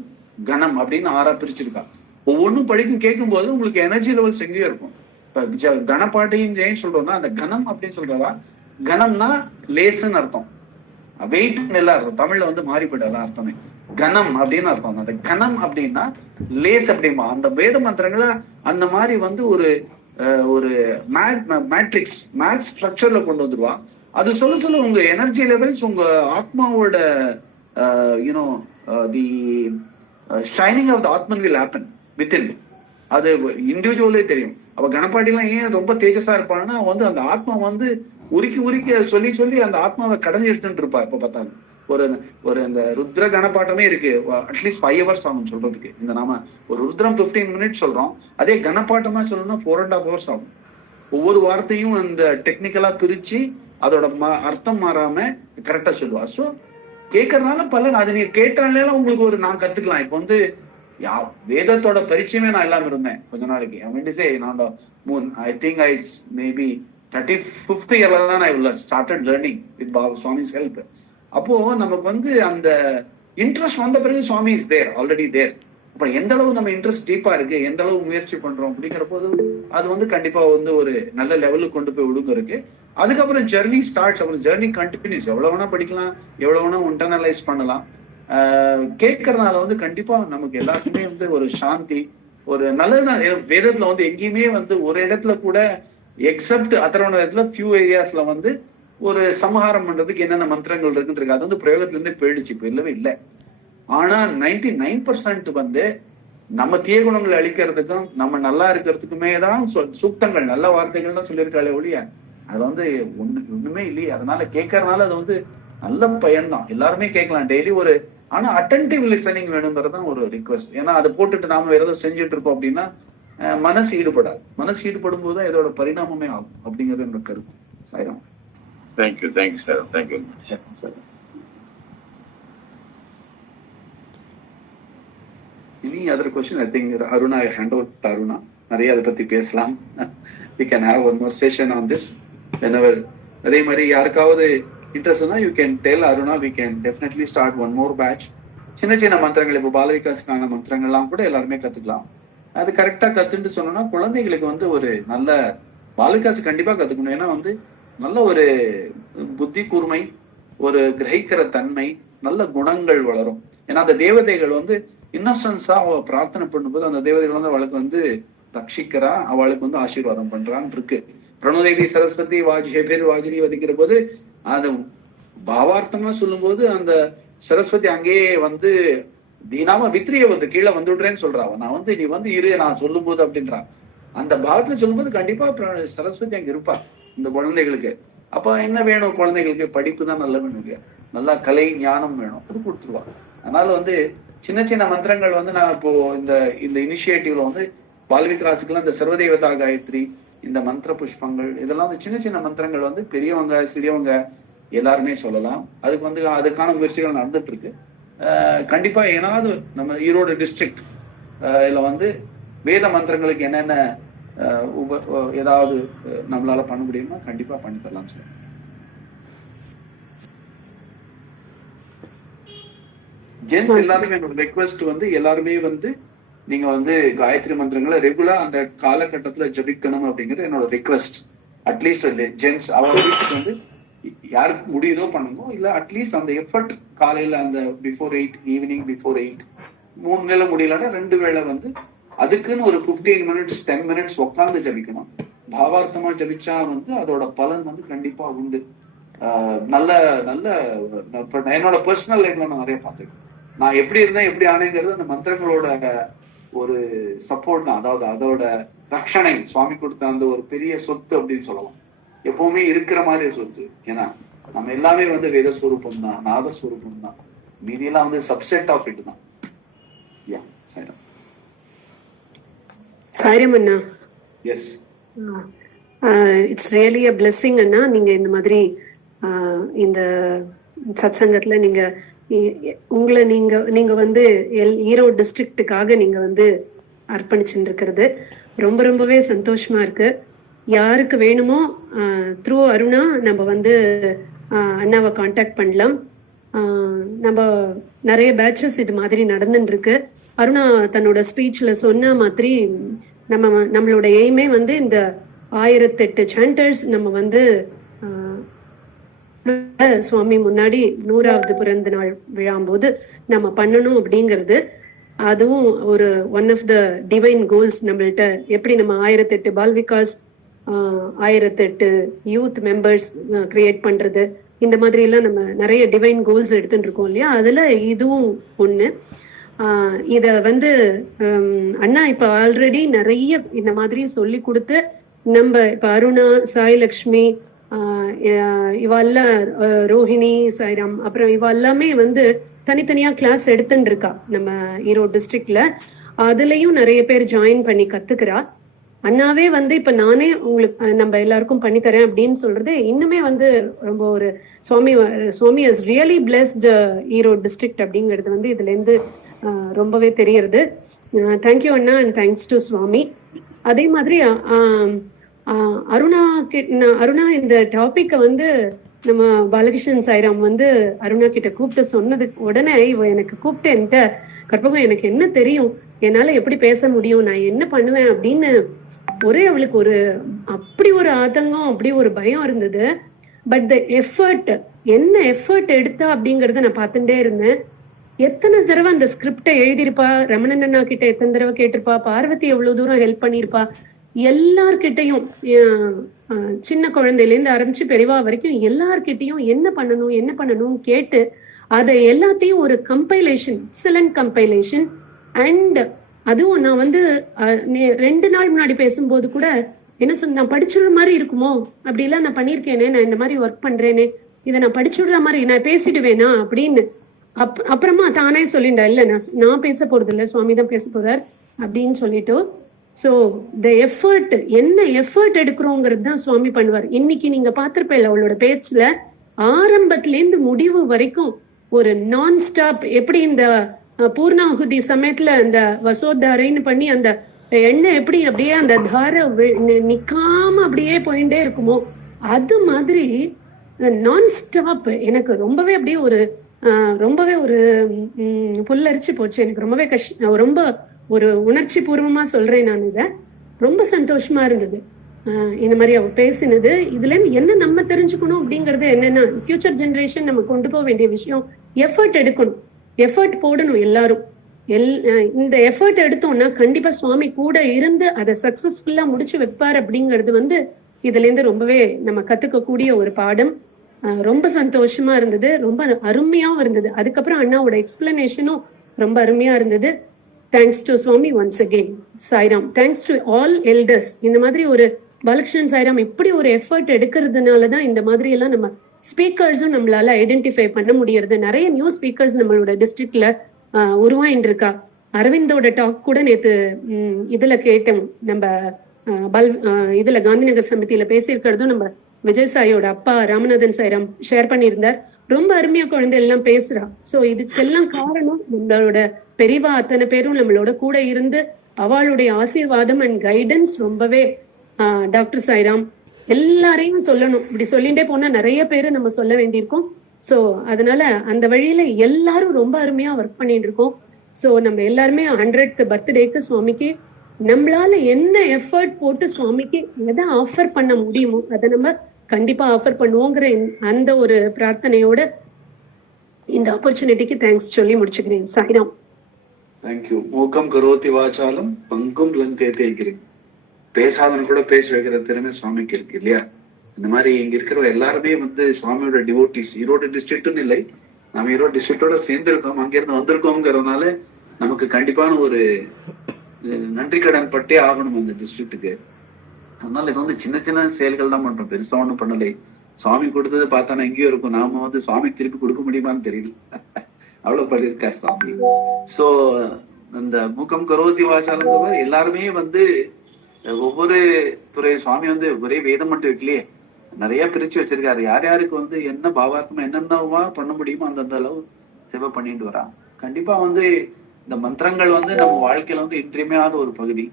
கணம் அப்படின்னு 6 பிரிச்சிருக்கா. ஒவ்வொன்னும் படிக்கும் கேட்கும் போது உங்களுக்கு எனர்ஜி லெவல்ஸ் எங்கேயோ இருக்கும். இப்ப கணப்பாட்டையும் ஏன் சொல்றோம்னா, அந்த கணம் அப்படின்னு சொல்றவா, கணம்னா லேசுன்னு அர்த்தம், வெயிட் எல்லாம் இருக்கும். தமிழ்ல வந்து மாறிப்படாதான் அர்த்தமே. கணம் அப்படின்னு அர்த்தம். அந்த கணம் அப்படின்னா லேஸ் அப்படிமா. அந்த வேத மந்திரங்களை அந்த மாதிரி வந்து ஒரு மேட்ரிக்ஸ் மேத் ஸ்ட்ரக்சர்ல கொண்டு வந்துருவா. அது சொல்ல சொல்ல உங்க எனர்ஜி லெவல்ஸ், உங்க ஆத்மாவோட you know the shining of the ஆத்மன் வில் ஹேப்பன் வித்தின். அது இண்டிவிஜுவலே தெரியும். அவ கணப்பாட்டிலாம் ஏன் ரொம்ப தேஜஸா இருப்பான்னா, வந்து அந்த ஆத்மா வந்து உருக்கி சொல்லி சொல்லி அந்த ஆத்மாவை கடந்து எடுத்துட்டு இருப்பா. எப்ப பார்த்தாலும் ஒரு இந்த ருத்ர கணப்பாட்டமே இருக்கு, அட்லீஸ்ட் 5 hours ஆகும் சொல்றதுக்கு. இந்த நாம ஒரு ருத்ரம் 15 minutes சொல்றோம், அதே கணப்பாட்டமா சொல்லணும்னா 4.5 hours ஆகும். ஒவ்வொரு வார்த்தையும் அந்த டெக்னிக்கலா பிரிச்சு அதோட அர்த்தம் மாறாம கரெக்டா சொல்லுவா. சோ கேட்கறதுனால பலன். அது நீங்க கேட்டாலே உங்களுக்கு நான் கத்துக்கலாம். இப்ப வந்து வேதத்தோட பரிச்சயமே நான் இல்லாம இருந்தேன் கொஞ்ச நாளைக்கு. I think I maybe 35th year தான் I started learning with Baba Swami's help. அப்போ நமக்கு வந்து அந்த இன்ட்ரெஸ்ட் வந்த பிறகு சுவாமி இஸ் தேர், ஆல்ரெடி தேர். அப்ப எந்த அளவு நம்ம இன்ட்ரெஸ்ட் டீப்பா இருக்கு, எந்த அளவு முயற்சி பண்றோம் அப்படிங்கிற போது அது வந்து கண்டிப்பா வந்து ஒரு நல்ல லெவலுக்கு கொண்டு போய் விடுங்க இருக்கு. அதுக்கப்புறம் ஜெர்னி ஸ்டார்ட்ஸ். அப்புறம் ஜெர்னி கண்டினியூஸ். எவ்வளவு வேணா படிக்கலாம், எவ்வளவு வேணா இன்டர்னலைஸ் பண்ணலாம். கேட்கறதுனால வந்து கண்டிப்பா நமக்கு எல்லாருக்குமே வந்து ஒரு சாந்தி, ஒரு நல்லதுதான். வேதத்துல வந்து எங்கேயுமே வந்து ஒரு இடத்துல கூட எக்ஸப்ட் அதர்வணத்துல ஃபியூ ஏரியாஸ்ல வந்து ஒரு சமஹாரம் பண்றதுக்கு என்னென்ன மந்திரங்கள் இருக்குன்னு இருக்கு. அது வந்து பிரயோகத்துல இருந்தே போயிடுச்சு, இப்ப இல்லவே இல்லை. ஆனா 99% வந்து நம்ம தீய குணங்களை அழிக்கிறதுக்கும் நம்ம நல்லா இருக்கிறதுக்குமே தான் சூக்தங்கள், நல்ல வார்த்தைகள் தான் சொல்லியிருக்காளே ஒழிய அது வந்து ஒண்ணுமே இல்லையே. அதனால கேட்கறதுனால அது வந்து நல்ல பயன்தான். எல்லாருமே கேட்கலாம் டெய்லி ஆனா அட்டென்டிவ் லிசனிங் வேணுங்கிறதான் ஒரு ரிக்வெஸ்ட். ஏன்னா அதை போட்டுட்டு நாம வேற ஏதோ செஞ்சுட்டு இருக்கோம் அப்படின்னா மனசு ஈடுபடாது. மனசு ஈடுபடும் போதுதான் இதோட பரிணாமமே ஆகும் அப்படிங்கிறது என்னோட கருத்து. Sairam. Thank you, sir. Thank you. Any other question? I think Aruna, I hand over to Aruna. நிறைய அதை பத்தி பேசலாம். We can have one more session on this whenever. அதே மாதிரி யாருக்காவது interest you can tell Aruna. we can definitely start one more batch. சின்ன சின்ன மந்திரங்கள், இப்போ பாலவிகாசுக்கான மந்திரங்கள்லாம் கூட எல்லாருமே கத்துக்கலாம். அது கரெக்டா கத்துட்டு சொன்னோம்னா குழந்தைகளுக்கு வந்து ஒரு நல்ல பாலவிகாசு கண்டிப்பா கத்துக்கணும். ஏன்னா வந்து நல்ல ஒரு புத்தி கூர்மை, ஒரு கிரகிக்கிற தன்மை, நல்ல குணங்கள் வளரும். ஏன்னா அந்த தேவதைகள் வந்து இன்னசென்ஸா அவ பிரார்த்தனை பண்ணும்போது அந்த தேவதைகள் வந்து அவளுக்கு வந்து ரட்சிக்கிறா, அவளுக்கு வந்து ஆசீர்வாதம் பண்றான்னு இருக்கு. பிரணோதேவி சரஸ்வதி வாஜினி வதிக்கிற போது அது பாவார்த்தமா சொல்லும் போது அந்த சரஸ்வதி அங்கேயே வந்து தீனாம வித்ரிய வந்து கீழே வந்துடுறேன்னு சொல்றா. நான் வந்து நீ வந்து இரு நான் சொல்லும் போது அப்படின்றா. அந்த பாவத்துல சொல்லும் போது கண்டிப்பா சரஸ்வதி அங்க இருப்பா இந்த குழந்தைகளுக்கு. அப்ப என்ன வேணும் குழந்தைகளுக்கு? படிப்பு தான் நல்ல வேணும், நல்லா கலை ஞானம் வேணும், அது கொடுத்துருவா. அதனால வந்து சின்ன சின்ன மந்திரங்கள் வந்து நான் இப்போ இந்த இனிஷியேட்டிவ்ல வந்து பால்விகாசுக்கெல்லாம் இந்த சர்வதேவதா காயத்ரி, இந்த மந்திர புஷ்பங்கள், இதெல்லாம் வந்து சின்ன சின்ன மந்திரங்கள் வந்து பெரியவங்க சிறியவங்க எல்லாருமே சொல்லலாம். அதுக்கு வந்து அதுக்கான முயற்சிகள் நடந்துட்டு இருக்கு. கண்டிப்பா ஏதாவது நம்ம ஈரோடு டிஸ்ட்ரிக்ட் இதுல வந்து வேத மந்திரங்களுக்கு என்னென்ன ஏதாவது நம்மளால பண்ண முடியுமா கண்டிப்பா பண்ணி தரலாம் சார். ஜென்ஸ் எல்லாருமே என்னோட ரெக்வெஸ்ட் வந்து எல்லாருமே வந்து நீங்க வந்து காயத்ரி மந்திரங்களை ரெகுலரா அந்த காலகட்டத்துல ஜபிக்கணும் அப்படிங்கிறது என்னோட ரெக்வெஸ்ட். அட்லீஸ்ட் ஜென்ஸ் அவங்களுக்கு வந்து யாருக்கு முடியுதோ பண்ணுங்க, இல்ல அட்லீஸ்ட் அந்த எஃபர்ட் காலையில அந்த பிஃபோர் 8 ஈவினிங் பிஃபோர் 8 3 வேளை முடியலன்னா 2 வேளை வந்து அதுக்குன்னு ஒரு 15 minutes 10 minutes உட்கார்ந்து ஜபிக்கணும். பாவார்த்தமா ஜபிச்சா வந்து அதோட பலன் வந்து கண்டிப்பா உண்டு. நல்ல நல்ல என்னோட பர்சனல் லைஃப்ல நான் நிறைய பார்த்துருக்கேன். நான் எப்படி இருந்தேன் எப்படி ஆனேங்கிறது அந்த மந்திரங்களோட ஒரு சப்போர்ட் தான். அதாவது அதோட ரட்சணை சுவாமி கொடுத்த அந்த ஒரு பெரிய சொத்து அப்படின்னு சொல்லலாம். எப்பவுமே இருக்கிற மாதிரி சொத்து. ஏன்னா நம்ம எல்லாமே வந்து வேதஸ்வரூபம் தான், நாதஸ்வரூபம் தான். மீதியெல்லாம் வந்து சப்செட் ஆஃப் இட் தான். யா சாய்ராம். சாய்ராம் அண்ணா. Yes, it's really a blessing அண்ணா. நீங்க இந்த மாதிரி இந்த சத்சங்கத்துல நீங்க உங்களை நீங்க வந்து ஈரோடு டிஸ்ட்ரிக்டுக்காக நீங்க வந்து அர்ப்பணிச்சுட்டு இருக்கிறது ரொம்ப ரொம்பவே சந்தோஷமா இருக்கு. யாருக்கு வேணுமோ த்ரூ அருணா நம்ம வந்து அண்ணாவை காண்டாக்ட் பண்ணலாம். நம்ம நிறைய பேட்சஸ் இது மாதிரி நடந்துட்டு இருக்கு. அருணா தன்னோட ஸ்பீச்ல சொன்ன மாதிரி நம்மளோட எய்மே வந்து இந்த 1008 சாண்டர்ஸ் நம்ம வந்து சுவாமி முன்னாடி 100வது பிறந்த நாள் விழாம்போது நம்ம பண்ணணும் அப்படிங்கிறது. அதுவும் ஒரு one of the divine goals நம்மள்ட்ட. எப்படி நம்ம 1008 பால்விகாஸ் 1008 யூத் மெம்பர்ஸ் கிரியேட் பண்றது, இந்த மாதிரி எல்லாம் நம்ம நிறைய டிவைன் கோல்ஸ் எடுத்துட்டு இருக்கோம் இல்லையா, அதுல இதுவும் ஒண்ணு. இத வந்து அண்ணா இப்ப ஆல்ரெடி நிறைய இந்த மாதிரி சொல்லி கொடுத்து நம்ம இப்ப அருணா, சாய்லக்ஷ்மி, இவெல்லாம் ரோஹிணி, சாய்ராம், அப்புறம் இவ எல்லாமே வந்து தனித்தனியா கிளாஸ் எடுத்துட்டு இருக்கா நம்ம ஈரோடு டிஸ்ட்ரிக்ட்ல. அதுலயும் நிறைய பேர் ஜாயின் பண்ணி கத்துக்கிறா. அண்ணாவே வந்து இப்ப நானே உங்களுக்கு நம்ம எல்லாருக்கும் பண்ணித்தரேன் அப்படின்னு சொல்றது இன்னுமே வந்து ரொம்ப ஒரு சுவாமி is really blessed Erode district அப்படிங்கிறது வந்து இதுல இருந்து ரொம்பவே தெரியறது. தேங்க்யூ அண்ணா அண்ட் தேங்க்ஸ் டு சுவாமி. அதே மாதிரி அருணா இந்த டாபிக்க வந்து நம்ம பாலகிருஷ்ணன் சாய்ராம் வந்து அருணா கிட்ட கூப்பிட்டு சொன்னதுக்கு உடனே இவ எனக்கு கூப்பிட்டு என்கிட்ட, கற்பகம் எனக்கு என்ன தெரியும், என்னால எப்படி பேச முடியும், நான் என்ன பண்ணுவேன் அப்படின்னு ஒரே அவளுக்கு ஒரு அப்படி ஒரு ஆதங்கம், அப்படி ஒரு பயம் இருந்தது. பட் த எஃபர்ட், என்ன எஃபர்ட் எடுத்தா அப்படிங்கறத நான் பார்த்துட்டே இருந்தேன். எத்தனை தடவை அந்த ஸ்கிரிப்டை எழுதியிருப்பா, ரமணன் அண்ணா கிட்ட எத்தனை தடவை கேட்டிருப்பா, பார்வதி எவ்வளவு தூரம் ஹெல்ப் பண்ணிருப்பா, எல்லார்கிட்டையும் சின்ன குழந்தையில இருந்து ஆரம்பிச்சு பெரியவா வரைக்கும் எல்லார்கிட்டையும் என்ன பண்ணணும் கேட்டு அதை எல்லாத்தையும் ஒரு கம்பைலேஷன், எக்ஸலன்ட் கம்பைலேஷன். அண்ட் அதுவும் நான் வந்து 2 நாள் முன்னாடி பேசும்போது கூட என்ன சொன்ன, நான் படிச்சுடுற மாதிரி இருக்குமோ, அப்படி எல்லாம் நான் பண்ணிருக்கேனே, நான் இந்த மாதிரி ஒர்க் பண்றேனே, இதை நான் படிச்சுடுற மாதிரி நான் பேசிடுவேனா அப்படின்னு அப்புறமா தானே சொல்லிண்டா, இல்ல நான் பேச போறது இல்ல, சுவாமி தான் பேச போறார் அப்படின்னு சொல்லிட்டு. சோ த எஃபர்ட், என்ன எஃபர்ட் எடுக்கிறோங்கிறது தான் சுவாமி பண்ணுவார். இன்னைக்கு நீங்க பாத்திருப்பேன் அவளோட பேச்சுல ஆரம்பத்துல இருந்து முடிவு வரைக்கும் ஒரு நான் ஸ்டாப். எப்படி இந்த பூர்ணாகுதி சமயத்துல அந்த வசோத்தாரைன்னு பண்ணி அந்த எண்ணெய் எப்படி அப்படியே அந்த தார நிக்காம அப்படியே போயிட்டே இருக்குமோ, அது மாதிரி நான் ஸ்டாப். எனக்கு ரொம்பவே அப்படியே ரொம்பவே ஒரு புல்லரிச்சு போச்சு. எனக்கு ரொம்பவே ரொம்ப ஒரு உணர்ச்சி பூர்வமா சொல்றேன் நான். இத ரொம்ப சந்தோஷமா இருந்தது இந்த மாதிரி அவ பேசினது. இதுல இருந்து என்ன நம்ம தெரிஞ்சுக்கணும் அப்படிங்கறது என்னன்னா, ஃபியூச்சர் ஜெனரேஷன் நம்ம கொண்டு போக வேண்டிய விஷயம், எஃபர்ட் எடுக்கணும், எஃபர்ட் போடணும் எல்லாரும். இந்த எஃபர்ட் எடுத்தோம்னா கண்டிப்பா சுவாமி கூட இருந்து அதை சக்சஸ்ஃபுல்லா முடிச்சு வைப்பார் அப்படிங்கிறது வந்து இதுல இருந்து ரொம்பவே நம்ம கத்துக்க கூடிய ஒரு பாடம். ரொம்ப சந்தோஷமா இருந்தது, ரொம்ப அருமையாவும் இருந்தது. அதுக்கப்புறம் அண்ணாவோட எக்ஸ்பிளனேஷனும் ரொம்ப அருமையா இருந்தது. Thanks to Swami once again. Sairam. Thanks to all elders. இந்த மாதிரி ஒரு பாலகிருஷ்ணன் சாய்ராம் இப்படி ஒரு எஃபர்ட் எடுக்கிறதுனாலதான் இந்த மாதிரி எல்லாம் நம்ம ஸ்பீக்கர்ஸும் நம்மளால ஐடென்டிஃபை பண்ண முடியறது. நிறைய நியூ ஸ்பீக்கர்ஸ் நம்மளோட டிஸ்ட்ரிக்ட்ல உருவாயின்னு இருக்கா. அரவிந்தோட டாக் கூட நேத்து இதுல கேட்டோம், நம்ம இதுல காந்திநகர் சமிதியில பேசியிருக்கிறதும் நம்ம விஜய் சாயோட அப்பா ராமநாதன் சாய்ராம் ஷேர் பண்ணியிருந்தார். ரொம்ப அருமையா குழந்தை எல்லாம் பேசுறா. சோ இதுக்கெல்லாம் காரணம் நம்மளோட பெரியவா அத்தனை பேரும் நம்மளோட கூட இருந்து அவளுடைய ஆசீர்வாதம் அண்ட் கைடன்ஸ். ரொம்பவே டாக்டர் சாய்ராம் எல்லாரையும் சொல்லணும். இப்படி சொல்லிட்டே போனா நிறைய பேரு நம்ம சொல்ல வேண்டியிருக்கோம். சோ அதனால அந்த வழியில எல்லாரும் ரொம்ப அருமையா ஒர்க் பண்ணிட்டு இருக்கோம். சோ நம்ம எல்லாருமே 100th பர்த்டேக்கு சுவாமிக்கு நம்மளால என்ன எஃபர்ட் போட்டு சுவாமிக்கு எதை ஆஃபர் பண்ண முடியுமோ அதை நம்ம கண்டிப்பா ஆஃபர் பண்ணுவோங்கிற அந்த ஒரு பிரார்த்தனையோட இந்த ஆப்பர்ச்சுனிட்டிக்கு தேங்க்ஸ் சொல்லி முடிச்சுக்கிறேன். சாய்ராம். தேங்க்யூ. மூக்கம் கரோதி வாசாலம் பங்கும் லங்கேதே கிரி. பேசாதவன் கூட பேச வைக்கிற திறமை சுவாமிக்கு இருக்கு இல்லையா? இந்த மாதிரி இங்க இருக்கிற எல்லாருமே வந்து சுவாமியோட டிவோட்டிஸ். ஈரோடு டிஸ்ட்ரிக்ட்னு இல்லை, நம்ம ஈரோடு டிஸ்ட்ரிக்டோட சேர்ந்திருக்கோம், அங்கிருந்து வந்திருக்கோங்கிறதுனால நமக்கு கண்டிப்பான ஒரு நன்றி கடன் பட்டே ஆகணும் அந்த டிஸ்ட்ரிக்ட்டுக்கு. அதனால இது வந்து சின்ன சின்ன செயல்கள் தான் பண்றோம், பெருசா ஒண்ணும் பண்ணலை. சுவாமி கொடுத்தது பார்த்தானா எங்கேயோ இருக்கும், நாம வந்து சுவாமி திருப்பி கொடுக்க முடியுமான்னு தெரியல. அவ்வளவு பண்ணிருக்காரு சுவாமி. சோ இந்த மூக்கம் கரோதி வாசாலம் எல்லாருமே வந்து ஒவ்வொரு துறை சுவாமி வந்து ஒரே வேதம் மட்டும் வைக்கலையே, நிறைய பிரிச்சு வச்சிருக்காரு. யார் யாருக்கு வந்து என்ன பாவார்த்தமா என்னென்னவா பண்ண முடியுமோ அந்தந்த அளவு சேவை பண்ணிட்டு வரான். கண்டிப்பா வந்து இந்த மந்திரங்கள் வந்து நம்ம வாழ்க்கையில வந்து இன்றியமையாத ஒரு பகுதி.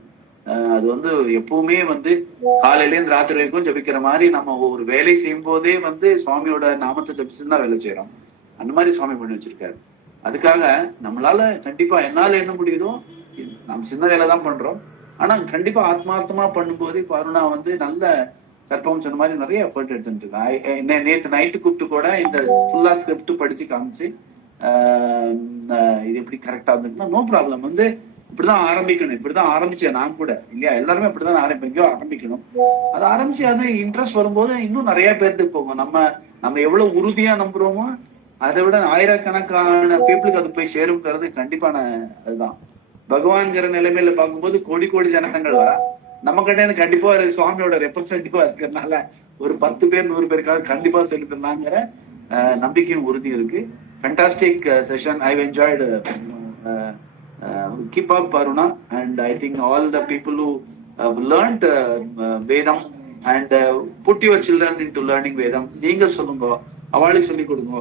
அது வந்து எப்பவுமே வந்து காலையில இருந்து ராத்திரி வரைக்கும் ஜபிக்கிற மாதிரி நம்ம ஒரு வேலை செய்யும் போதே வந்து சுவாமியோட நாமத்தை ஜபிச்சுன்னு தான் வேலை செய்யறோம். அந்த மாதிரி சுவாமி பண்ணி வச்சிருக்காரு. அதுக்காக நம்மளால கண்டிப்பா என்னால என்ன முடியுதோ, நம்ம சின்ன வேலை தான் பண்றோம், ஆனா கண்டிப்பா ஆத்மார்த்தமா பண்ணும்போது இப்ப அருணா வந்து நல்ல கற்பம் சொன்ன மாதிரி நிறைய எஃபர்ட் எடுத்துட்டு இருக்கேன். நேற்று நைட்டு கூப்பிட்டு கூட இந்த ஃபுல்லா ஸ்கிரிப்ட் படிச்சு காமிச்சு இது எப்படி கரெக்டா இருந்துச்சுன்னா நோ ப்ராப்ளம், வந்து இப்படிதான் ஆரம்பிக்கணும், இப்படிதான் ஆரம்பிச்சேன் நான் கூட இல்லையா, எல்லாருமே இப்படிதான் எங்கேயோ ஆரம்பிக்கணும். அது ஆரம்பிச்சு அது இன்ட்ரெஸ்ட் வரும்போது இன்னும் நிறைய பேருக்கு போகும். நம்ம எவ்வளவு உறுதியா நம்புறோமோ அதை விட ஆயிரக்கணக்கான பீப்புளுக்கு அது போய் சேரும்ங்கிறது கண்டிப்பான அதுதான். பகவான்கிற நிலைமையில பார்க்கும்போது கோடி கோடி ஜனங்கள் வரா, நம்ம கிட்ட கண்டிப்பா ஒரு சுவாமியோட ரெப்ரசன்டேட்டிவா இருக்கிறதுனால ஒரு 10 பேர் 100 பேருக்காக கண்டிப்பா செலுத்தலாங்கிற நம்பிக்கையும் உறுதி இருக்கு. Fantastic session. I've enjoyed. Keep up, Aruna, and I think all the people who have learned Vedam and put your children into learning Vedam, நீங்க சொல்லுங்க, அவளுக்கு சொல்லி கொடுங்க.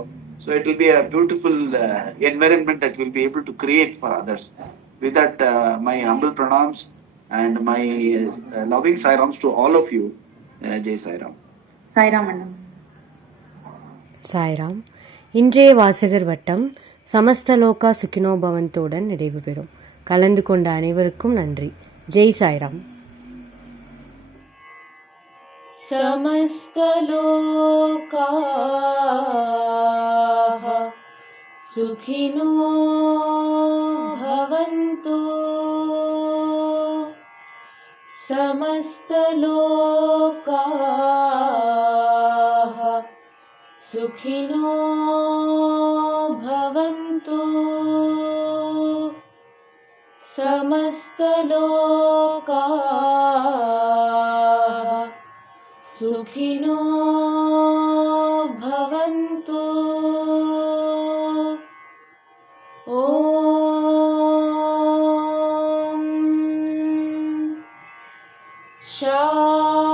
So it will be a beautiful environment that we'll be able to create for others. With that, my humble pranams and my loving sairams to all of you. Jai Sairam. Sairam அண்ணா. சாய்ராம். இன்றைய வாசகர் வட்டம் சமஸ்தலோகா சுகினோ பவந்தோடன் நிறைவு பெறும். கலந்து கொண்ட அனைவருக்கும் நன்றி. ஜெய் சாய்ராம். समस्तलोका सुखिनो भवन्तु, समस्तलोका सुखिनो भवन्तु, समस्तलोका सुखिनो भवन्तु। ॐ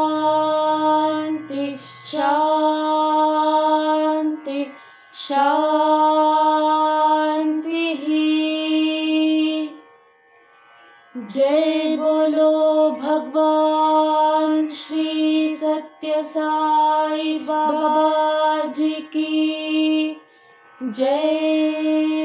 शान्ति शान्ति शान्तिः। जय बोलो भगवान श्री सत्य साई बाबा जी की जय।